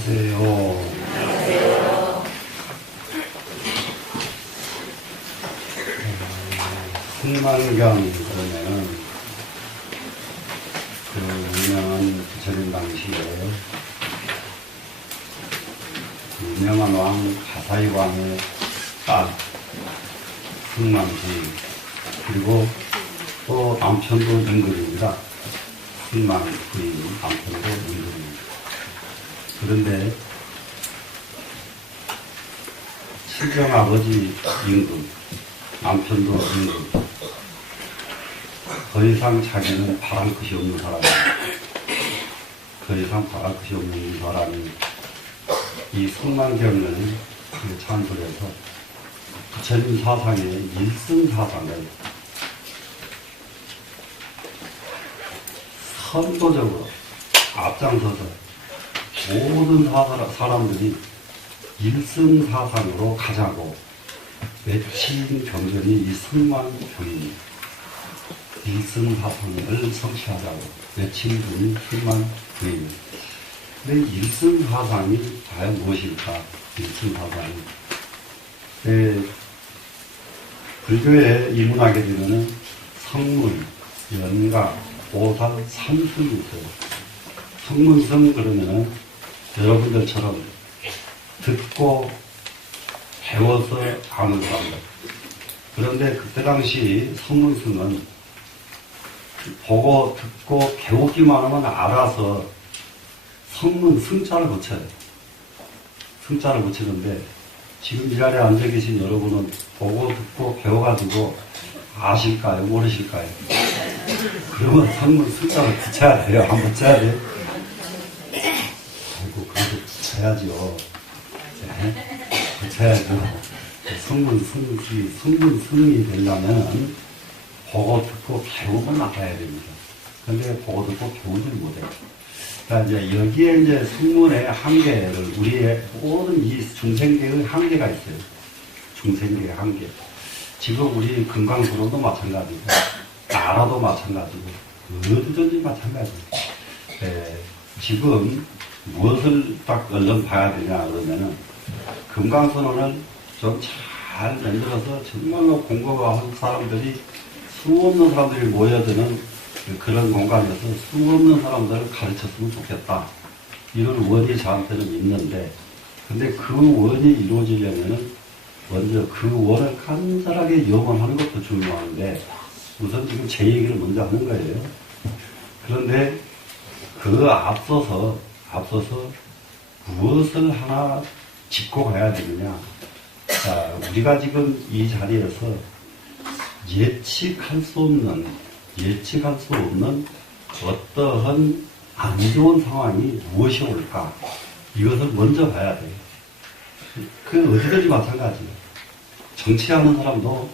안녕하세요. 승만경 그러면은 그 유명한 부처님 당시에 유명한 왕 가사이 왕의 딸 승만시 그리고 또 남편도 임금입니다. 승만 부인 남편도 임금입니다. 그런데 친정 아버지 임금, 남편도 임금, 더 이상 자기는 바랄 것이 없는 사람이에요. 더 이상 바랄 것이 없는 사람이 이 승만경을 찬솔해서 부처님 사상의 일승사상을 선도적으로 앞장서서 모든 사람들이 일승사상으로 가자고 외친 경전이 이 승만경입니다. 일승사상을 성취하자고 외친 분이 승만경입니다. 근데 일승사상이 과연 무엇일까? 일승사상이 불교에 입문하게 되면은 성문, 연가, 보살, 삼승이 있어요. 성문성 그러면은 여러분들처럼 듣고 배워서 아는 사람들. 그런데 그때 당시 성문성은 보고 듣고 배우기만 하면 알아서 성문 승자를 붙여요. 승자를 붙이는데 지금 이 자리에 앉아 계신 여러분은 보고 듣고 배워가지고 아실까요? 모르실까요? 그러면 성문 승자를 붙여야 돼요. 한번 붙여야 돼요. 아이고, 그래도 붙여야죠. 네? 붙여야죠. 성문 승이 되려면 보고 듣고 배우고 알아야 됩니다. 근데 보고 듣고 배우질 못해요. 그러니까 이제 여기에 이제 성문의 한계를 우리의 모든 이 중생계의 한계가 있어요. 중생계의 한계. 지금 우리 금강구로도 마찬가지고, 나라도 마찬가지고, 어디든지 마찬가지고. 지금 무엇을 딱 얼른 봐야 되냐 그러면은 금강선언을 좀 잘 만들어서 정말로 공부가 한 사람들이 수없는 사람들이 모여드는 그런 공간에서 수없는 사람들을 가르쳤으면 좋겠다. 이런 원이 저한테는 있는데, 근데 그 원이 이루어지려면은 먼저 그 원을 간절하게 염원하는 것도 중요한데, 우선 지금 제 얘기를 먼저 하는 거예요. 그런데 그 앞서서 무엇을 하나 짚고 가야 되느냐. 자, 우리가 지금 이 자리에서 예측할 수 없는 어떠한 안 좋은 상황이 무엇이 올까? 이것을 먼저 봐야 돼요. 그 어디든지 마찬가지예요. 정치하는 사람도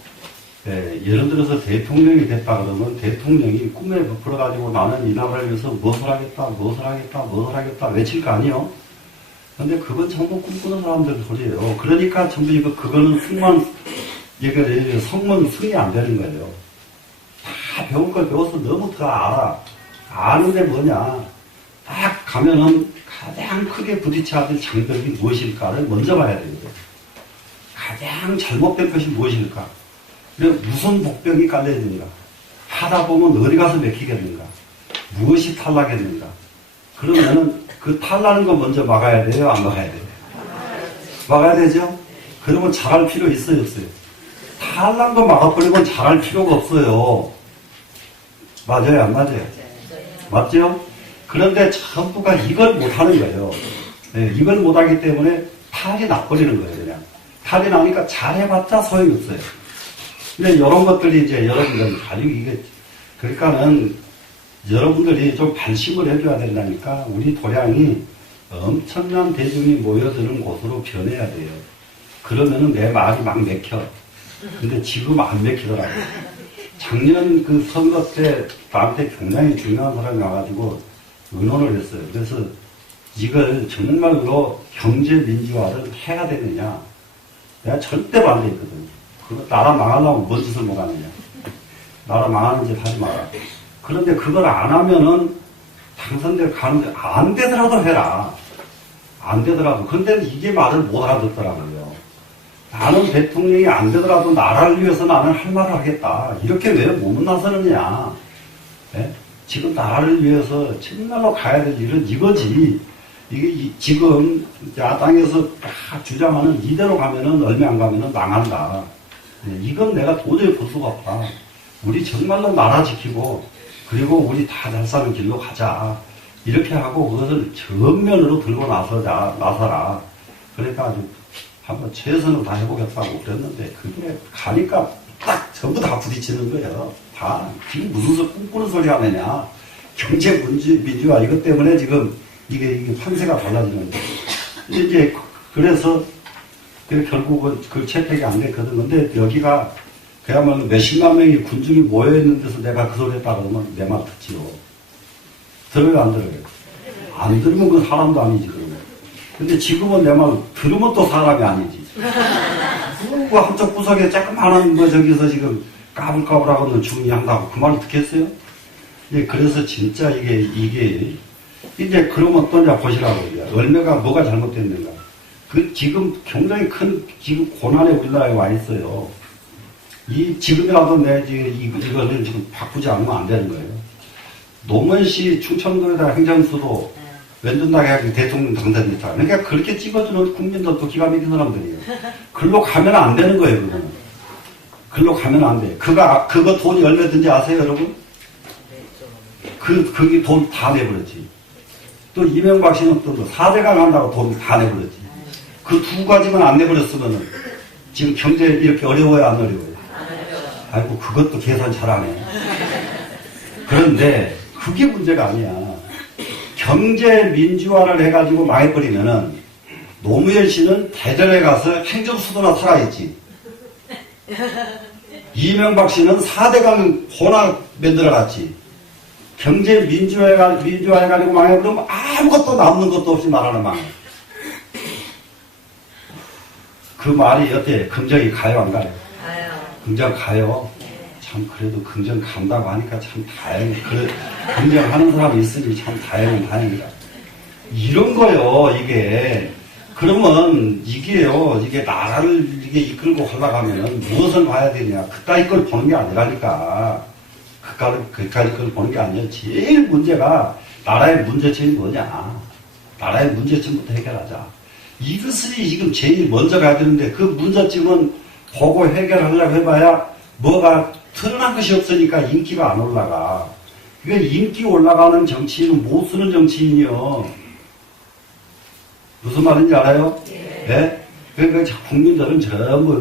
예를 들어서 대통령이 됐다 그러면 대통령이 꿈에 부풀어가지고 나는 이 나라를 위해서 무엇을 하겠다 외칠 거 아니에요? 근데 그건 전부 꿈꾸는 사람들 소리예요. 그러니까 전부 그거는 성문 승이 안 되는 거예요. 다 배울 걸 배워서 너무 더 알아. 아는데 뭐냐. 딱 가면은 가장 크게 부딪혀야 될 장벽이 무엇일까를 먼저 봐야 되거든요. 가장 잘못된 것이 무엇일까? 무슨 복병이 깔려야 되는가? 하다 보면 어디 가서 맥히겠는가? 무엇이 탈락했는가? 그러면은 그 탈나는 거 먼저 막아야 돼요? 안 막아야 돼요? 막아야 되죠? 그러면 잘할 필요 있어요? 없어요? 탈난 거 막아버리면 잘할 필요가 없어요. 맞아요? 안 맞아요? 맞죠? 그런데 전부가 이걸 못하는 거예요. 네, 이걸 못하기 때문에 탈이 나버리는 거예요. 그냥 탈이 나니까 잘해봤자 소용이 없어요. 근데 이런 것들이 이제 여러분들 아주 이게 그러니까는 여러분들이 좀 발심을 해줘야 된다니까. 우리 도량이 엄청난 대중이 모여드는 곳으로 변해야 돼요. 그러면은 내 말이 막 맥혀. 근데 지금 안 맥히더라고요. 작년 그 선거 때 나한테 굉장히 중요한 사람이 와가지고 의논을 했어요. 그래서 이걸 정말로 경제 민주화를 해야 되느냐. 내가 절대 반대했거든요. 그거 나라 망하려면 뭔 짓을 못 하느냐. 나라 망하는 짓 하지 마라. 그런데 그걸 안 하면은 당선될 가능성이 안 되더라도 해라. 안 되더라도. 근데 이게 말을 못 알아듣더라고요. 나는 대통령이 안 되더라도 나라를 위해서 나는 할 말을 하겠다. 이렇게 왜 못 나서느냐. 예? 지금 나라를 위해서 정말로 가야 될 일은 이거지. 이게 지금 야당에서 딱 주장하는 이대로 가면은 얼마 안 가면은 망한다. 예, 이건 내가 도저히 볼 수가 없다. 우리 정말로 나라 지키고 그리고 우리 다 잘 사는 길로 가자. 이렇게 하고 그것을 정면으로 들고 나서라. 그러니까 아주 한번 최선을 다 해보겠다고 그랬는데 그게 가니까 딱 전부 다 부딪히는 거예요. 다 지금 무슨 꿈꾸는 소리 하느냐. 경제 민주화 이것 때문에 지금 이게 판세가 달라지는 거예요. 이제 그래서 결국은 그 채택이 안 됐거든. 근데 여기가 그야말로 몇십만 명이 군중이 모여있는 데서 내가 그 소리 했다 그러면 내 말 듣지요. 들어요, 안 들어요? 안 들으면 그 사람도 아니지, 그러면. 근데 지금은 내 말 들으면 또 사람이 아니지. 그 한쪽 구석에 조그마한 뭐 저기서 지금 까불까불하고는 중이한다고 그 말을 듣겠어요? 예, 그래서 진짜 이게 이제 그러면 또 이제 보시라고. 얼마가 뭐가 잘못됐는가. 그 지금 굉장히 큰 지금 고난에 우리나라에 와 있어요. 지금이라도 이거를 지금 바꾸지 않으면 안 되는 거예요. 노무현시 충청도에다 행정수도 왼둔당에 하기 대통령 당선됐다. 그러니까 그렇게 찍어주는 국민들도 기가 막힌 사람들이에요. 글로 가면 안 되는 거예요, 그거는. 글로 가면 안 돼. 그거 돈이 얼마든지 아세요, 여러분? 그게 돈 다 내버렸지. 또 이명박 씨는 또 4대강 한다고 돈 다 내버렸지. 그 두 가지만 안 내버렸으면은 지금 경제 이렇게 어려워요, 안 어려워요? 아이고, 그것도 계산 잘하네. 그런데 그게 문제가 아니야. 경제 민주화를 해가지고 망해버리면은 노무현 씨는 대전에 가서 행정수도나 살아있지. 이명박 씨는 4대강 호나 만들어놨지. 경제 민주화해가지고 망해버리면 아무것도 남는 것도 없이 나라는 망해. 그 말이 어때? 긍정이 가요, 안 가요? 가요. 긍정 가요. 참 그래도 긍정 간다고 하니까 참 다행이다. 그래, 긍정하는 사람이 있으니 참 다행이다. 이런 거요, 이게. 그러면 이게요, 이게 나라를 이게 이끌고 하려면 무엇을 봐야 되냐. 그따위 걸 보는 게 아니라니까. 그까지 걸 보는 게 아니라 제일 문제가 나라의 문제점이 뭐냐. 나라의 문제점부터 해결하자. 이것이 지금 제일 먼저 가야 되는데 그 문제점은 보고 해결하려고 해봐야 뭐가 드러난 것이 없으니까 인기가 안 올라가. 그러니까 인기 올라가는 정치인은 못 쓰는 정치인이요. 무슨 말인지 알아요? 네? 그러니까 국민들은 전부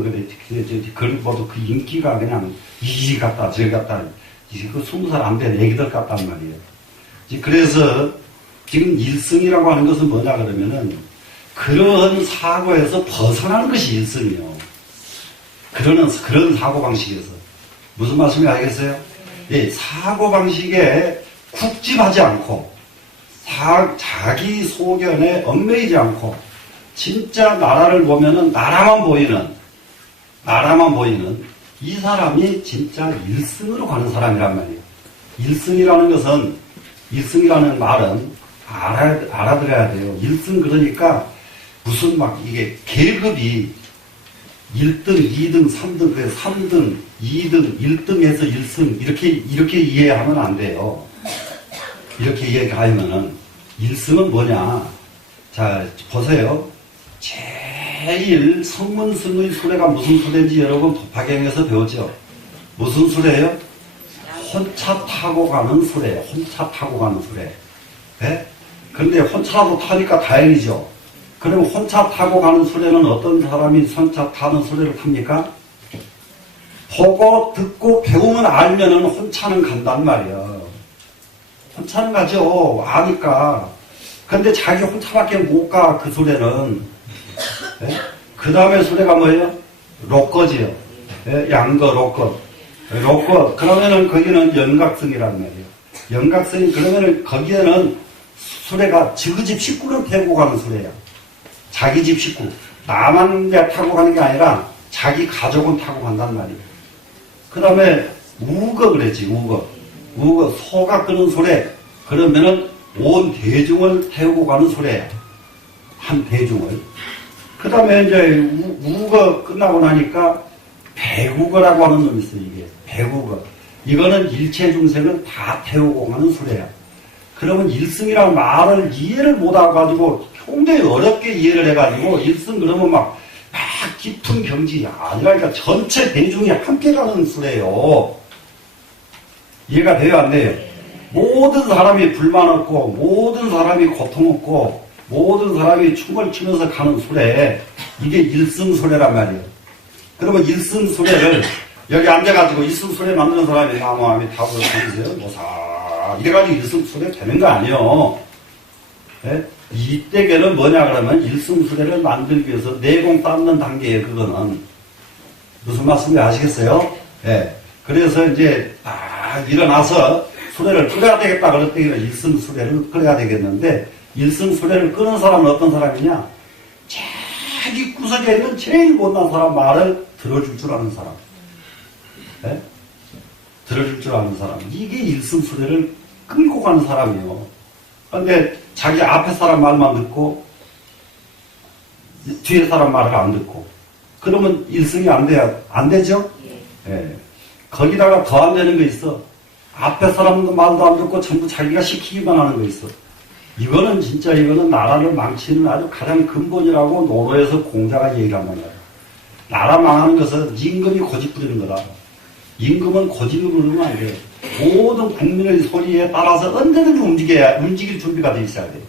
모두 그 인기가 그냥 이 같다 저 같다 그 20살 안 된 애기들 같단 말이에요. 그래서 지금 1승이라고 하는 것은 뭐냐 그러면은 그런 사고에서 벗어나는 것이 1승이요. 그런 사고방식에서. 무슨 말씀인지 알겠어요? 예, 사고방식에 쿡집하지 않고, 자기 소견에 얽매이지 않고, 진짜 나라를 보면은 나라만 보이는 이 사람이 진짜 1승으로 가는 사람이란 말이에요. 1승이라는 말은 알아들어야 돼요. 1승 그러니까 무슨 막 이게 계급이 1등, 2등, 3등, 그래서 3등, 2등, 1등에서 1승 이렇게 이해하면 안 돼요. 이렇게 이해하면은 1승은 뭐냐? 자 보세요. 제일 성문승의 수레가 무슨 수레인지 여러분 도파경에서 배웠죠? 무슨 수레예요? 혼차 타고 가는 수레예요. 혼차 타고 가는 수레. 네? 그런데 혼차라도 타니까 다행이죠. 그럼 혼차 타고 가는 수레는 어떤 사람이 혼차 타는 수레를 탑니까? 보고 듣고 배우면 알면은 혼차는 간단 말이에요. 혼차는 가죠. 아니까. 근데 자기 혼차밖에 못 가, 그 수레는. 네? 그 다음에 수레가 뭐예요? 로커지요. 네? 양거, 로커. 로커. 그러면은 거기는 연각성이라는 말이에요. 연각성이, 그러면은 거기에는 수레가 지그 집 식구를 태우고 가는 수레야. 자기 집 식구. 나만 타고 가는 게 아니라 자기 가족은 타고 간단 말이에요. 그 다음에 우거 그랬지, 우거. 소가 끄는 수레. 그러면은 온 대중을 태우고 가는 수레야. 한 대중을. 그 다음에 이제 우거 끝나고 나니까 배국어라고 하는 놈이 있어요, 이게. 배국어. 이거는 일체 중생을 다 태우고 가는 수레야. 그러면 일승이라는 말을 이해를 못해가지고 굉장히 어렵게 이해를 해가지고 일승 그러면 막 깊은 경지 아니라니까 전체 대중이 함께 가는 수레요. 이해가 돼요, 안 돼요? 모든 사람이 불만 없고 모든 사람이 고통 없고 모든 사람이 춤을 추면서 가는 수레, 이게 일승수레란 말이에요. 그러면 일승수레를 여기 앉아가지고 일승수레 만드는 사람이 나무함이 답을 보세요. 뭐사 이래가지고 일승수레 되는 거 아니에요. 네? 이때에는 뭐냐 그러면 일승수레를 만들기 위해서 내공 닦는 단계예요. 그거는 무슨 말씀인지 아시겠어요? 네. 그래서 이제 일어나서 수레를 끓여야 되겠다 그럴 때는 일승수레를 끓여야 되겠는데, 일승수레를 끄는 사람은 어떤 사람이냐? 자기 구석에 있는 제일 못난 사람 말을 들어줄 줄 아는 사람. 네? 들어줄 줄 아는 사람. 이게 일승수레를 끌고 가는 사람이에요. 그런데 자기 앞에 사람 말만 듣고 뒤에 사람 말을 안 듣고 그러면 일승이 안 되죠? 예. 거기다가 더 안 되는 거 있어. 앞에 사람도 말도 안 듣고 전부 자기가 시키기만 하는 거 있어. 이거는 진짜 이거는 나라를 망치는 아주 가장 근본이라고 노로에서 공자가 얘기를 한단 말이야. 나라 망하는 것은 임금이 고집 부리는 거다. 임금은 고집을 부리면 안 돼요. 모든 국민의 소리에 따라서 언제든지 움직일 준비가 돼 있어야 돼요.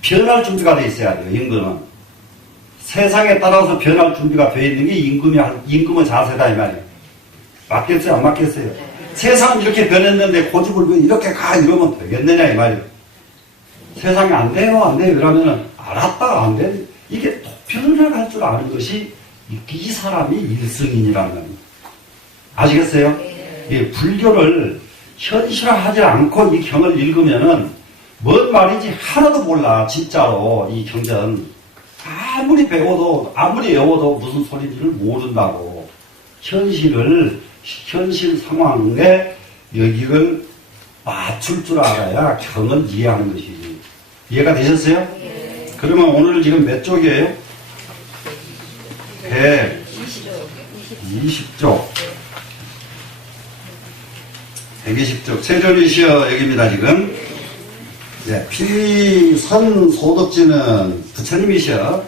변할 준비가 돼 있어야 돼요, 임금은. 세상에 따라서 변할 준비가 돼 있는 게 임금의 자세다, 이 말이에요. 맞겠어요, 안 맞겠어요? 세상은 이렇게 변했는데 고집을 왜 이렇게 가, 이러면 되겠느냐, 이 말이에요. 세상이 안 돼요, 안 돼요. 이러면은, 알았다, 안 돼. 이게 변을 할 줄 아는 것이 이 사람이 일승인이라는 겁니다. 아시겠어요? 이 불교를 현실화하지 않고 이 경을 읽으면은 뭔 말인지 하나도 몰라, 진짜로. 이 경전 아무리 배워도 아무리 외워도 무슨 소리인지를 모른다고. 현실 상황에 여기를 맞출 줄 알아야 경을 이해하는 것이지. 이해가 되셨어요? 네. 그러면 오늘 지금 몇 쪽이에요? 120쪽. 120쪽. 세존이시여 여기입니다, 지금. 네, 피선 소덕지는 부처님이시여.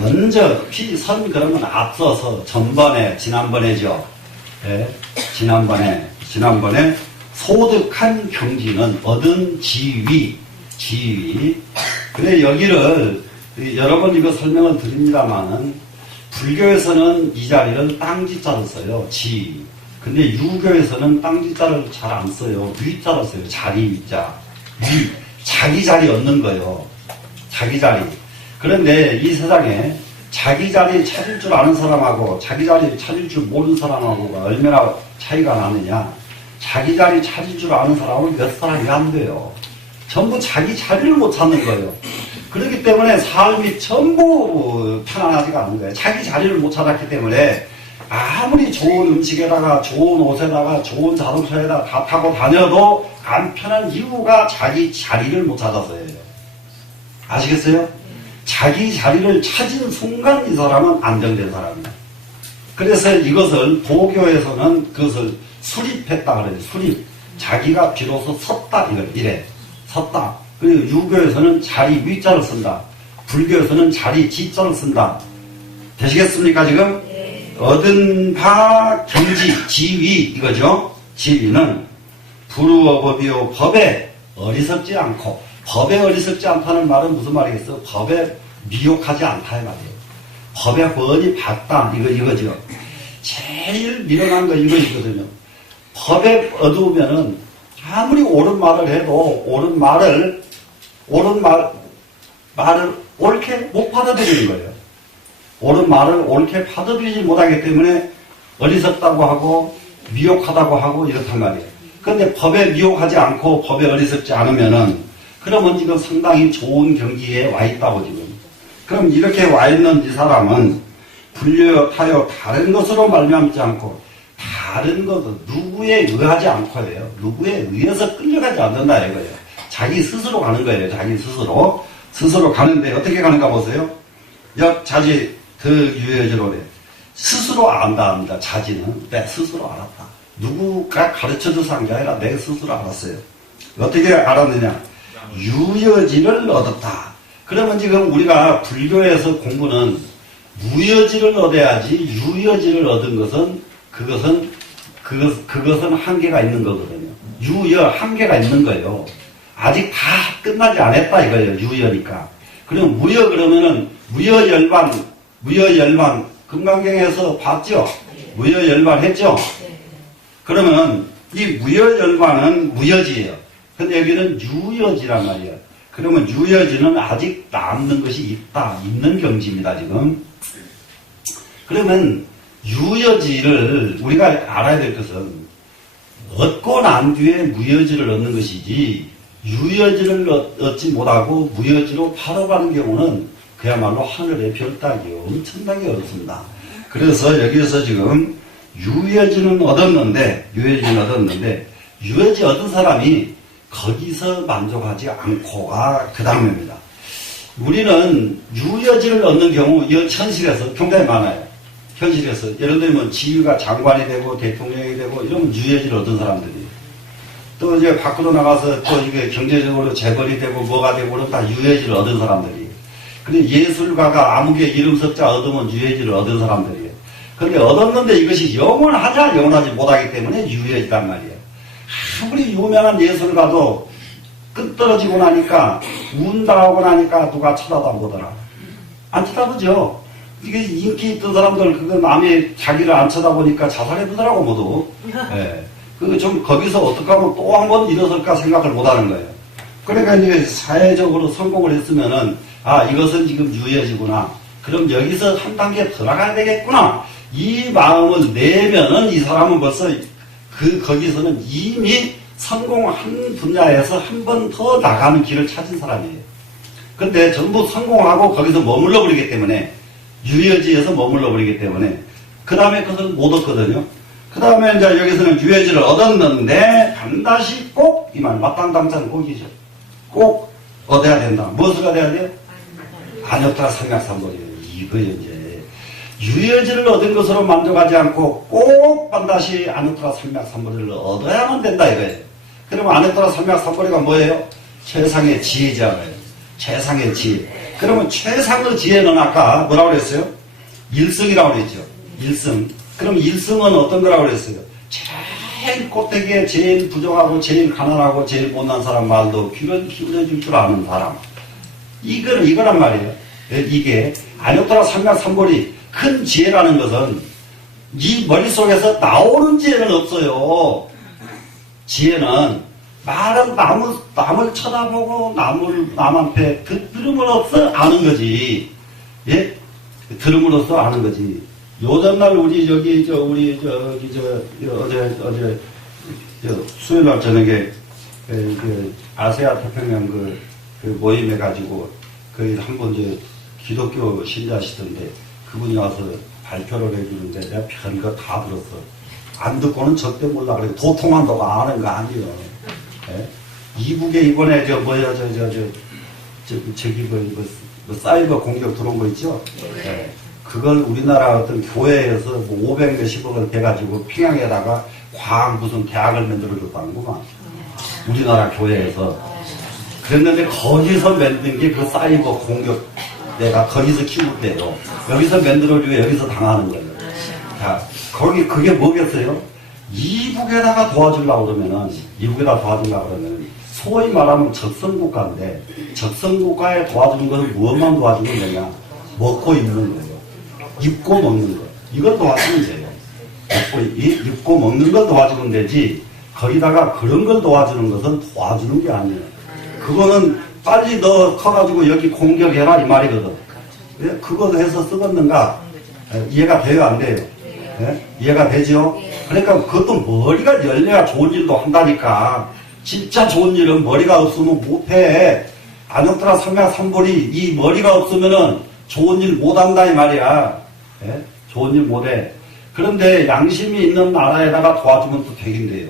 먼저, 피선 그러면 앞서서, 지난번에죠. 네, 지난번에 소득한 경지는 얻은 지위. 그래, 여기를, 여러 번 이거 설명을 드립니다만은, 불교에서는 이 자리를 땅지자로 써요, 지. 근데 유교에서는 땅지자를 잘 안 써요. 위자로 써요. 자리자. 자기 자리 얻는 거예요. 자기 자리. 그런데 이 세상에 자기 자리 찾을 줄 아는 사람하고 자기 자리 찾을 줄 모르는 사람하고가 얼마나 차이가 나느냐. 자기 자리 찾을 줄 아는 사람은 몇 사람이 안 돼요. 전부 자기 자리를 못 찾는 거예요. 그렇기 때문에 삶이 전부 편안하지가 않은 거예요. 자기 자리를 못 찾았기 때문에 아무리 좋은 음식에다가 좋은 옷에다가 좋은 자동차에다가 다 타고 다녀도 안 편한 이유가 자기 자리를 못 찾아서예요. 아시겠어요? 자기 자리를 찾은 순간 이 사람은 안정된 사람이에요. 그래서 이것을 도교에서는 그것을 수립했다 그래요. 수립. 자기가 비로소 섰다 이래. 섰다. 그리고 유교에서는 자리 위자를 쓴다. 불교에서는 자리 지자를 쓴다. 되시겠습니까 지금? 얻은 바 경지, 지위 이거죠. 지위는 불우어법이요 법에 어리석지 않고, 법에 어리석지 않다는 말은 무슨 말이겠어? 법에 미혹하지 않다 이 말이에요. 법에 훤히 봤다 이거죠. 제일 밀어난 거 이거거든요. 법에 어두우면은 아무리 옳은 말을 해도 옳은 말을 옳게 못 받아들이는 거예요. 옳은 말을 옳게 받아들이지 못하기 때문에 어리석다고 하고 미혹하다고 하고 이렇단 말이에요. 그런데 법에 미혹하지 않고 법에 어리석지 않으면은 그러면 지금 상당히 좋은 경지에 와 있다고 지금. 그럼 이렇게 와 있는 이 사람은 불려요 타요 다른 것으로 말미암지 않고 다른 것은 누구에 의하지 않고요. 누구에 의해서 끌려가지 않는다 이거예요. 자기 스스로 가는 거예요. 자기 스스로 스스로 가는데 어떻게 가는가 보세요. 역자지 더 유여지로래. 스스로 안다 합니다. 자지는 내 스스로 알았다. 누구가 가르쳐줘서 한 게 아니라 내가 스스로 알았어요. 어떻게 알았느냐. 유여지를 얻었다. 그러면 지금 우리가 불교에서 공부는 무여지를 얻어야지 유여지를 얻은 것은 그것은 한계가 있는 거거든요. 유여 한계가 있는 거예요. 아직 다 끝나지 않았다 이거예요. 유여니까. 그럼 무여 그러면은 무여열반 금강경에서 봤죠? 무여열반 했죠? 그러면 이 무여열반은 무여지예요. 근데 여기는 유여지란 말이에요. 그러면 유여지는 아직 남는 것이 있다. 있는 경지입니다, 지금. 그러면 유여지를 우리가 알아야 될 것은 얻고 난 뒤에 무여지를 얻는 것이지 유여지를 얻지 못하고 무여지로 바로 가는 경우는 그야말로 하늘의 별 따기 엄청나게 어렵습니다. 그래서 여기서 지금 유여지는 얻었는데 유여지 얻은 사람이 거기서 만족하지 않고가 그 다음입니다. 우리는 유여지를 얻는 경우 현실에서 굉장히 많아요. 현실에서 예를 들면 지휘가 장관이 되고 대통령이 되고 이러면 유여지를 얻은 사람들이 또 이제 밖으로 나가서 또 이게 경제적으로 재벌이 되고 뭐가 되고 그러면 다 유여지를 얻은 사람들이. 근데 예술가가 아무개 이름 석자 얻으면 유여지를 얻은 사람들이에요. 그런데 얻었는데 이것이 영원하자 영원하지 못하기 때문에 유여지란 말이에요. 아무리 유명한 예술가도 끝 떨어지고 나니까 운당하고 나니까 누가 쳐다도 안 보더라. 안 쳐다보죠. 이게 인기 있던 사람들 그거 남이 자기를 안 쳐다보니까 자살해보더라고 모두. 예. 좀 거기서 어떻게 하면 또 한 번 일어설까 생각을 못하는 거예요. 그러니까 이제 사회적으로 성공을 했으면은 이것은 지금 유여지구나. 그럼 여기서 한 단계 들어가야 되겠구나. 이 마음을 내면은 이 사람은 벌써 거기서는 이미 성공한 분야에서 한 번 더 나가는 길을 찾은 사람이에요. 근데 전부 성공하고 거기서 머물러 버리기 때문에 유여지에서 머물러 버리기 때문에 그 다음에 그것을 못 얻거든요. 그 다음에 이제 여기서는 유여지를 얻었는데 반드시 꼭 이 말 마땅당자는 꼭이죠. 꼭 얻어야 된다. 무엇을 얻어야 돼요? 안역다 삼약삼벌이에요. 이거요 이제 유여지를 얻은 것으로 만족하지 않고 꼭 반드시 안역다 삼약삼벌이를 얻어야만 된다 이거예요. 그러면 안역다 삼약삼벌이가 뭐예요? 최상의 지혜자예요. 최상의 지혜. 그러면 최상의 지혜는 아까 뭐라고 그랬어요? 일승이라고 그랬죠. 일승. 그럼 일승은 어떤 거라고 그랬어요? 제일 꼭대기에 제일 부정하고 제일 가난하고 제일 못난 사람 말도 귀를 기울여줄 줄 아는 사람. 이거란 말이에요. 이게 안역도라 삼약삼벌이 큰 지혜라는 것은 이 머릿속에서 나오는 지혜는 없어요. 지혜는 말은 남을 쳐다보고 남한테 들음으로써 아는 거지. 예? 들음으로써 아는 거지. 요전날 우리 어제 수요일날 저녁에 아세아 태평양 그 모임해 가지고 한번 기독교 신자시던데 그분이 와서 발표를 해주는데 내가 별거 다 들었어. 안 듣고는 절대 몰라. 그래 도통한다고 아는 거 아니에요. 예? 이북에 이번에 사이버 공격 들어온 거 있죠? 예. 그걸 우리나라 어떤 교회에서 500 몇십억을 대가지고 평양에다가 과학 무슨 대학을 만들어줬다는구만. 우리나라 교회에서. 그랬는데 거기서 만든 게 그 사이버 공격 내가 거기서 키우대요. 여기서 만들어주고 여기서 당하는 거예요. 자, 그게 뭐겠어요? 이북에다가 도와주려고 그러면은 소위 말하면 적성국가인데 적성국가에 도와주는 것은 무엇만 도와주면 되냐? 먹고 입는 거예요. 입고 먹는 거. 이걸 도와주면 돼요. 입고 먹는 걸 도와주면 되지 거기다가 그런 걸 도와주는 것은 도와주는 게 아니에요. 그거는 빨리 너 커가지고 여기 공격해라 이 말이거든. 예? 그거 해서 쓰겠는가? 이해가 돼요 안 돼요? 예? 이해가 되죠? 그러니까 그것도 머리가 열려야 좋은 일도 한다니까. 진짜 좋은 일은 머리가 없으면 못해. 안역도라 삼약삼벌이 이 머리가 없으면은 좋은 일 못한다 이 말이야. 예? 좋은 일 못해. 그런데 양심이 있는 나라에다가 도와주면 또 되긴데요.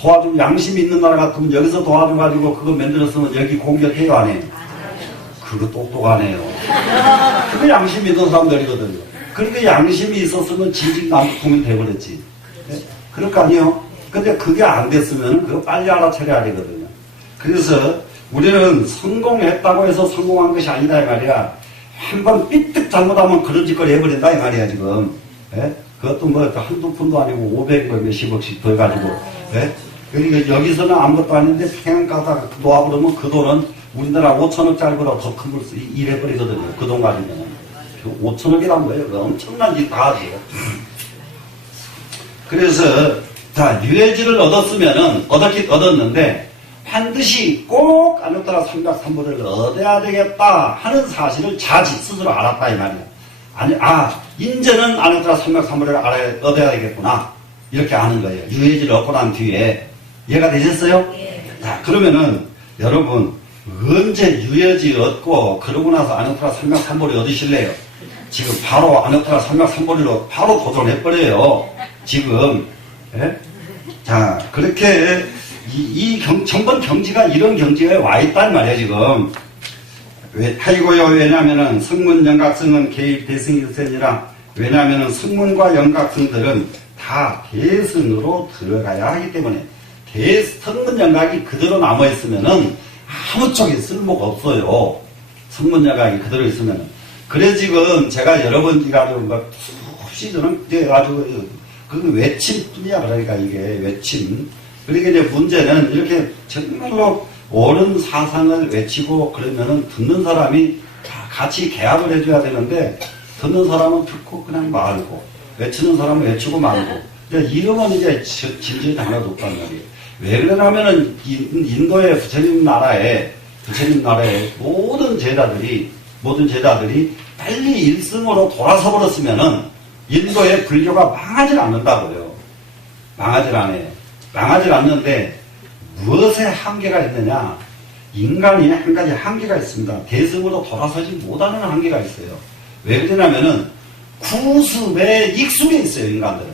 도와주면 양심이 있는 나라 같으면 여기서 도와줘가지고 그거 만들었으면 여기 공격해요 안 해요? 그거 똑똑하네요. 그게 양심이 있는 사람들이거든요. 그러니까 양심이 있었으면 진직남북통일 돼버렸지. 네? 그럴 거 아니에요? 근데 그게 안 됐으면 그거 빨리 알아차려야 되거든요. 그래서 우리는 성공했다고 해서 성공한 것이 아니다 이 말이야. 한번 삐뜩 잘못하면 그런 짓거리 해버린다 이 말이야 지금. 예? 그것도 뭐 한두 푼도 아니고 500억 몇십억씩 더 해가지고. 예? 그러니까 여기서는 아무것도 아닌데 평양 가다가 놓아버리면 그 돈은 우리나라 5천억짜리보다 더 큰 걸 일해버리거든요. 그 돈 가지면. 5천억이란 거예요. 엄청난 짓 다 하지. 그래서 자 유해지를 얻었는데 반드시 꼭 아누타라 삼각삼보를 얻어야 되겠다 하는 사실을 자지 스스로 알았다 이 말이야. 아니 이제는 아누타라 삼각삼보를 얻어야 되겠구나 이렇게 아는 거예요. 유해지를 얻고 난 뒤에 이해가 되셨어요? 예. 자 그러면은 여러분 언제 유해지 얻고 그러고 나서 아누타라 삼각삼보를 얻으실래요? 지금 바로 아누타라 삼각삼보리로 바로 도전해버려요. 지금. 예? 자, 그렇게, 전번 경지가 이런 경지에 와 있단 말이에요, 지금. 하이고요, 왜냐면은 성문 영각성은 개입 대승일선이라, 왜냐면은 성문과 영각성들은 다 대승으로 들어가야 하기 때문에, 성문 영각이 그대로 남아있으면은 아무 쪽에 쓸모가 없어요. 성문 영각이 그대로 있으면은. 그래 지금 제가 여러 번 가지고 막 수없이 저는 그때 가지고 그 외침뿐이야. 그러니까 이게 외침. 그러니까 이제 문제는 이렇게 정말로 옳은 사상을 외치고 그러면은 듣는 사람이 같이 개합을 해줘야 되는데 듣는 사람은 듣고 그냥 말고 외치는 사람은 외치고 말고 이러면 이제 진전이 하나도 없단 말이에요. 왜 그러냐면은 인도의 부처님 나라에 모든 제자들이 빨리 일승으로 돌아서 버렸으면은 인도의 불교가 망하질 않는다고요. 망하질 않아요. 망하질 않는데 무엇에 한계가 있느냐? 인간이 한 가지 한계가 있습니다. 대승으로 돌아서지 못하는 한계가 있어요. 왜 그러냐면은 구습에 익숙해 있어요. 인간들은.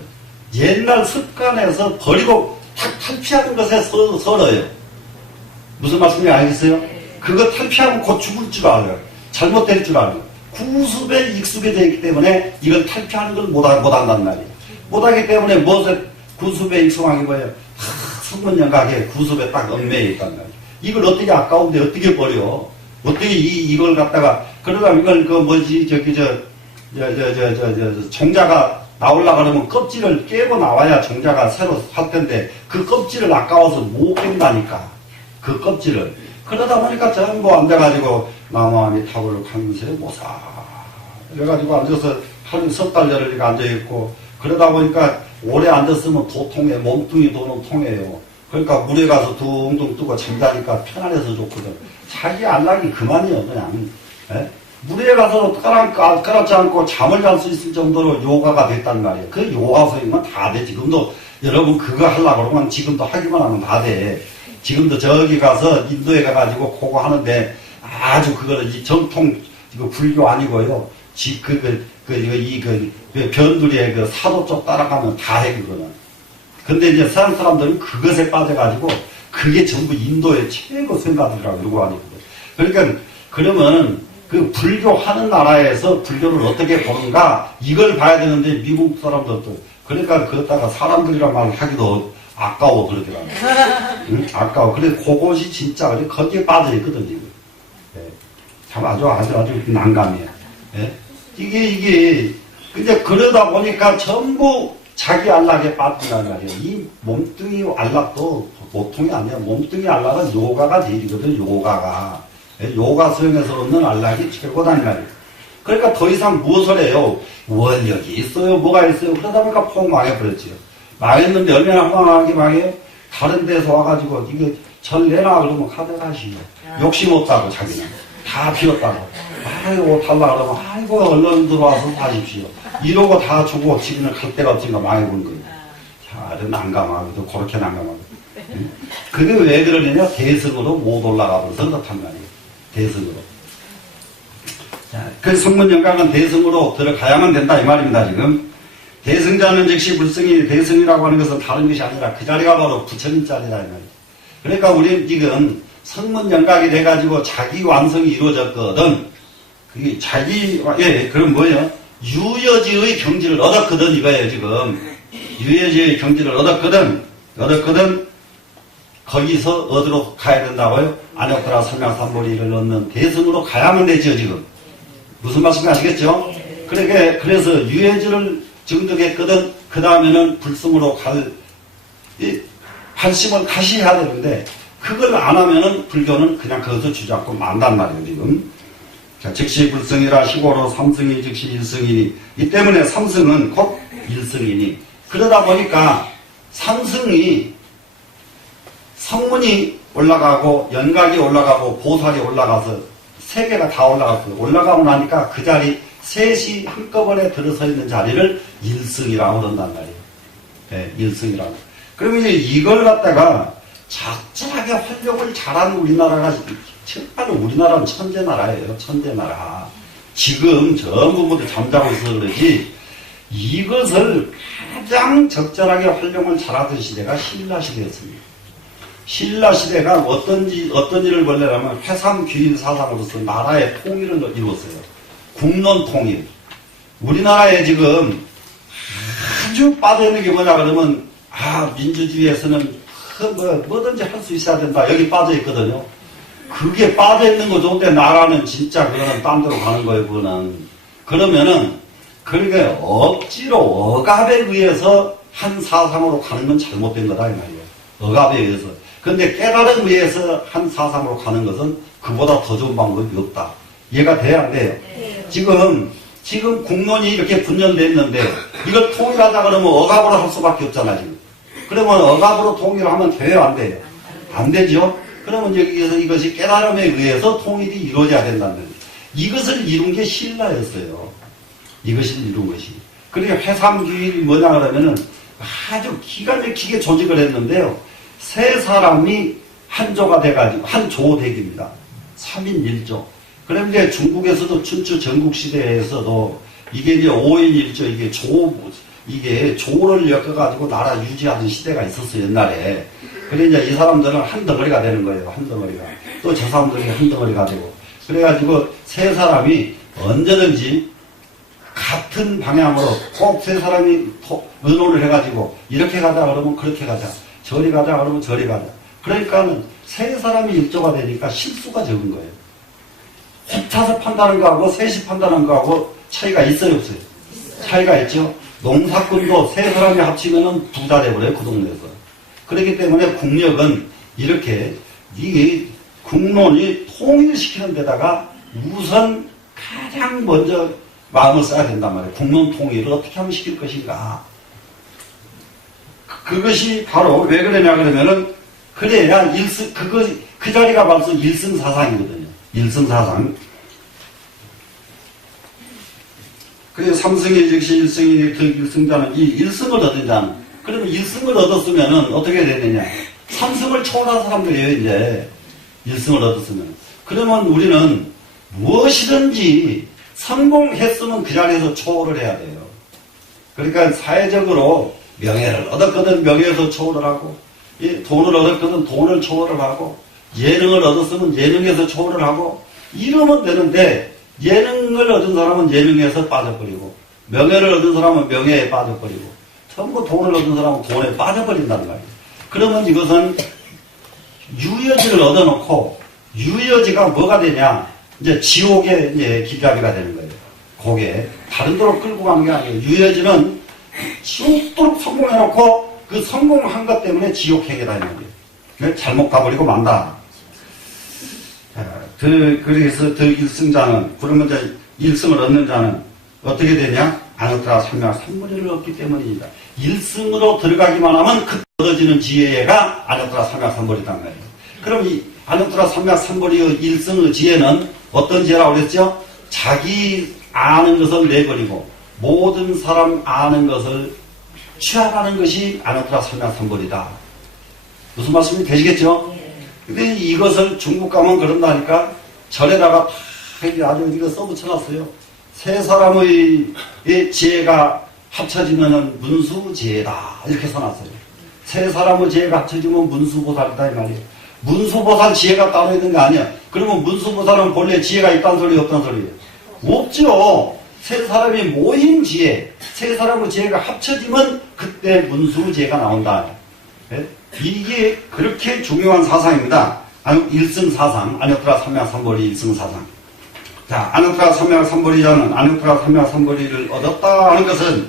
옛날 습관에서 버리고 탈피하는 것에 서러요. 무슨 말씀인지 알겠어요? 그거 탈피하면 곧 죽을 줄 알아요. 잘못될 줄 알아요. 구습에 익숙해져 있기 때문에 이걸 탈피하는 걸 못한단 말이에요. 못하기 때문에 무엇에 구습에 익숙한 거예요? 성문영각에 구습에 딱 얽매여 있단 말이에요. 이걸 어떻게 아까운데 어떻게 버려? 어떻게 이걸 갖다가 그러다 이걸 종자가 나오려고 그러면 껍질을 깨고 나와야 종자가 새로 살 텐데 그 껍질을 아까워서 못 깬다니까. 그 껍질을. 그러다 보니까 전부 앉아가지고 나무아미 탑을 하면서 모사 그래가지고 앉아서 하루 석 달여를 앉아있고 그러다 보니까 오래 앉았으면 도통해 몸뚱이 도는 통해요. 그러니까 물에 가서 둥둥 뜨고 잠자니까 편안해서 좋거든. 자기 안락이 그만이요 그냥. 에? 물에 가서 깔았지 않고 잠을 잘 수 있을 정도로 요가가 됐단 말이에요. 그 요가 소리만 다 돼. 지금도 여러분 그거 하려고 그러면 지금도 하기만 하면 다 돼. 지금도 저기 가서 인도에 가가지고 그거 하는데 아주 그거는 이 전통 이거 불교 아니고요. 변두리의 그 사도 쪽 따라가면 다 해 그거는. 근데 이제 서양 사람들은 그것에 빠져가지고 그게 전부 인도의 최고 선가들이라고 그러고 하니거든. 그러니까 그러면 그 불교 하는 나라에서 불교를 어떻게 보는가 이걸 봐야 되는데 미국 사람들도 그러니까 그것다가 사람들이란 말을 하기도 아까워 그러더라고요. 응? 아까워. 그래 그것이 진짜 그래 거기에 빠져 있거든 지금. 예. 참 아주 난감해요. 예? 이게 근데 그러다 보니까 전부 자기 안락에 빠진단 말이에요. 이 몸뚱이 안락도 보통이 아니야. 몸뚱이 안락은 요가가 제일이거든. 요가가. 예? 요가 수행에서 얻는 안락이 최고단 말이에요. 그러니까 더 이상 무엇을 해요? 원력이 있어요. 뭐가 있어요? 그러다 보니까 폭 망해버렸지요. 망했는데 얼마나 황당하게 망해요? 다른 데서 와가지고 이게 절 내놔 그러면 가져가시오. 욕심 없다고 자기는. 다 비웠다고. 아이고 달라 그러면 아이고 얼른 들어와서 사십시오. 이러고 다 주고 지금은 갈 데가 없으니까 망해본 거예요. 자, 난감하고도 그렇게 난감하고. 응? 그게 왜 그러느냐? 대승으로 못 올라가면서 그렇단 말이에요. 대승으로. 자, 그 성문영각은 대승으로 들어가야만 된다 이 말입니다 지금. 대승자는 즉시 불승이 대승이라고 하는 것은 다른 것이 아니라 그 자리가 바로 부처님 자리다 이 말이에요. 그러니까 우리는 지금 성문 연각이 돼가지고 자기 완성이 이루어졌거든. 그게 그럼 뭐예요? 유여지의 경지를 얻었거든, 이거예요, 지금. 유여지의 경지를 얻었거든. 거기서 어디로 가야 된다고요? 안역도라 삼약삼보리를 얻는 대승으로 가야만 되죠, 지금. 무슨 말씀인지 아시겠죠? 그래서 유여지를 증득했거든. 그 다음에는 불승으로 발심을 다시 해야 되는데, 그걸 안 하면은 불교는 그냥 거기서 주저앉고 만단 말이에요, 지금. 자, 즉시 불승이라 시고로 삼승이 즉시 일승이니. 이 때문에 삼승은 곧 일승이니. 그러다 보니까 삼승이 성문이 올라가고 연각이 올라가고 보살이 올라가서 세 개가 다 올라갔어요. 올라가고 나니까 그 자리 셋이 한꺼번에 들어서 있는 자리를 일승이라고 그런단 말이에요. 네, 일승이라고. 그러면 이걸 갖다가 적절하게 활용을 잘하는 우리나라가 정말 우리나라는 천재나라예요. 천재나라. 지금 전부 모두 잠자고 있어서 그러지 이것을 가장 적절하게 활용을 잘하던 시대가 신라시대였습니다. 신라시대가 어떤 일을 벌려면 회삼귀일 사상으로서 나라의 통일을 이루었어요. 국론 통일. 우리나라에 지금 아주 빠져있는 게 뭐냐 그러면 민주주의에서는 뭐든지 할 수 있어야 된다. 여기 빠져있거든요. 그게 빠져있는 거 좋은데 나라는 진짜 그거는 딴 데로 가는 거예요. 그러면은 그게 억지로 억압에 의해서 한 사상으로 가는 건 잘못된 거다 이 말이에요. 억압에 의해서. 그런데 깨달음에 의해서 한 사상으로 가는 것은 그보다 더 좋은 방법이 없다. 이해가 돼야 안 돼요? 지금 국론이 이렇게 분열되어 있는데 이걸 통일하자 그러면 억압으로 할 수밖에 없잖아 지금. 그러면 억압으로 통일을 하면 돼요 안 돼요? 안 되죠? 그러면 여기서 이것이 깨달음에 의해서 통일이 이루어져야 된다는 거예요. 이것을 이룬 게 신라였어요. 이것을 이룬 것이. 그러니까 회삼귀일이 뭐냐 그러면은 아주 기가 막히게 조직을 했는데요. 세 사람이 한조가 돼가지고 한조대기입니다. 3인 1조. 그럼 이제 중국에서도 춘추 전국시대에서도 이게 이제 5인 1조 이게 조를 엮어가지고 나라 유지하는 시대가 있었어요 옛날에. 그래 이제 이 사람들은 한 덩어리가 되는 거예요. 한 덩어리가. 또 저 사람들이 한 덩어리가 되고. 그래가지고 세 사람이 언제든지 같은 방향으로 꼭 세 사람이 의논을 해가지고 이렇게 가자 그러면 그렇게 가자. 저리 가자 그러면 저리 가자. 그러니까는 세 사람이 일조가 되니까 실수가 적은 거예요. 혼자서 판단하는 거하고 셋이 판단하는 거하고 차이가 있어요 없어요? 차이가 있죠. 농사꾼도 세 사람이 합치면은 부자 돼버려요 그 동네에서. 그렇기 때문에 국력은 이렇게 이 국론이 통일시키는 데다가 우선 가장 먼저 마음을 써야 된단 말이에요. 국론 통일을 어떻게 하면 시킬 것인가. 그것이 바로 왜 그러냐 그러면은 그래야 그 자리가 바로 일승사상이거든요. 일승사상. 그래서 삼승이 즉시 일승이 득일승자는 이 일승을 얻은 자는 그러면 일승을 얻었으면은 어떻게 되느냐. 삼승을 초월한 사람들이에요 이제. 일승을 얻었으면. 그러면 우리는 무엇이든지 성공했으면 그 자리에서 초월을 해야 돼요. 그러니까 사회적으로 명예를 얻었거든 명예에서 초월을 하고 돈을 얻었거든 돈을 초월을 하고 예능을 얻었으면 예능에서 초월을 하고 이러면 되는데 예능을 얻은 사람은 예능에서 빠져버리고 명예를 얻은 사람은 명예에 빠져버리고 전부 돈을 얻은 사람은 돈에 빠져버린단 말이에요. 그러면 이것은 유여지를 얻어놓고 유여지가 뭐가 되냐 이제 지옥의 이제 길잡이가 되는 거예요. 그게 다른 데로 끌고 가는 게 아니에요. 유여지는 지옥도록 성공해놓고 그 성공한 것 때문에 지옥행위다 이런 거예요. 잘못 가버리고 만다. 그래서 일승자는 그러면 이제 일승을 얻는 자는 어떻게 되냐? 안역도라 삼약삼보리를 얻기 때문입니다. 일승으로 들어가기만 하면 그 얻어지는 지혜가 안역도라 삼약삼보리단 말이에요. 그럼 이 안역도라 삼약삼보리의 일승의 지혜는 어떤 지혜라고 그랬죠? 자기 아는 것을 내버리고 모든 사람 아는 것을 취합하는 것이 안역도라 삼약삼보리다. 무슨 말씀이 되시겠죠? 근데 이것을 중국 가면 그런다니까 절에다가 다 아주 이거 써붙여놨어요. 세 사람의 지혜가 합쳐지면은 문수지혜다 이렇게 써놨어요. 세 사람의 지혜가 합쳐지면 문수보살이다 이 말이에요. 문수보살 지혜가 따로 있는 거 아니야. 그러면 문수보살은 본래 지혜가 있단 소리 없단 소리예요? 없죠. 세 사람이 모인 지혜, 세 사람의 지혜가 합쳐지면 그때 문수 지혜가 나온다. 예? 이게 그렇게 중요한 사상입니다. 일승사상, 아니오트라 삼약삼보리 일승사상. 자, 아니오트라 삼약삼보리자는 아니오트라 삼약삼보리를 얻었다 하는 것은,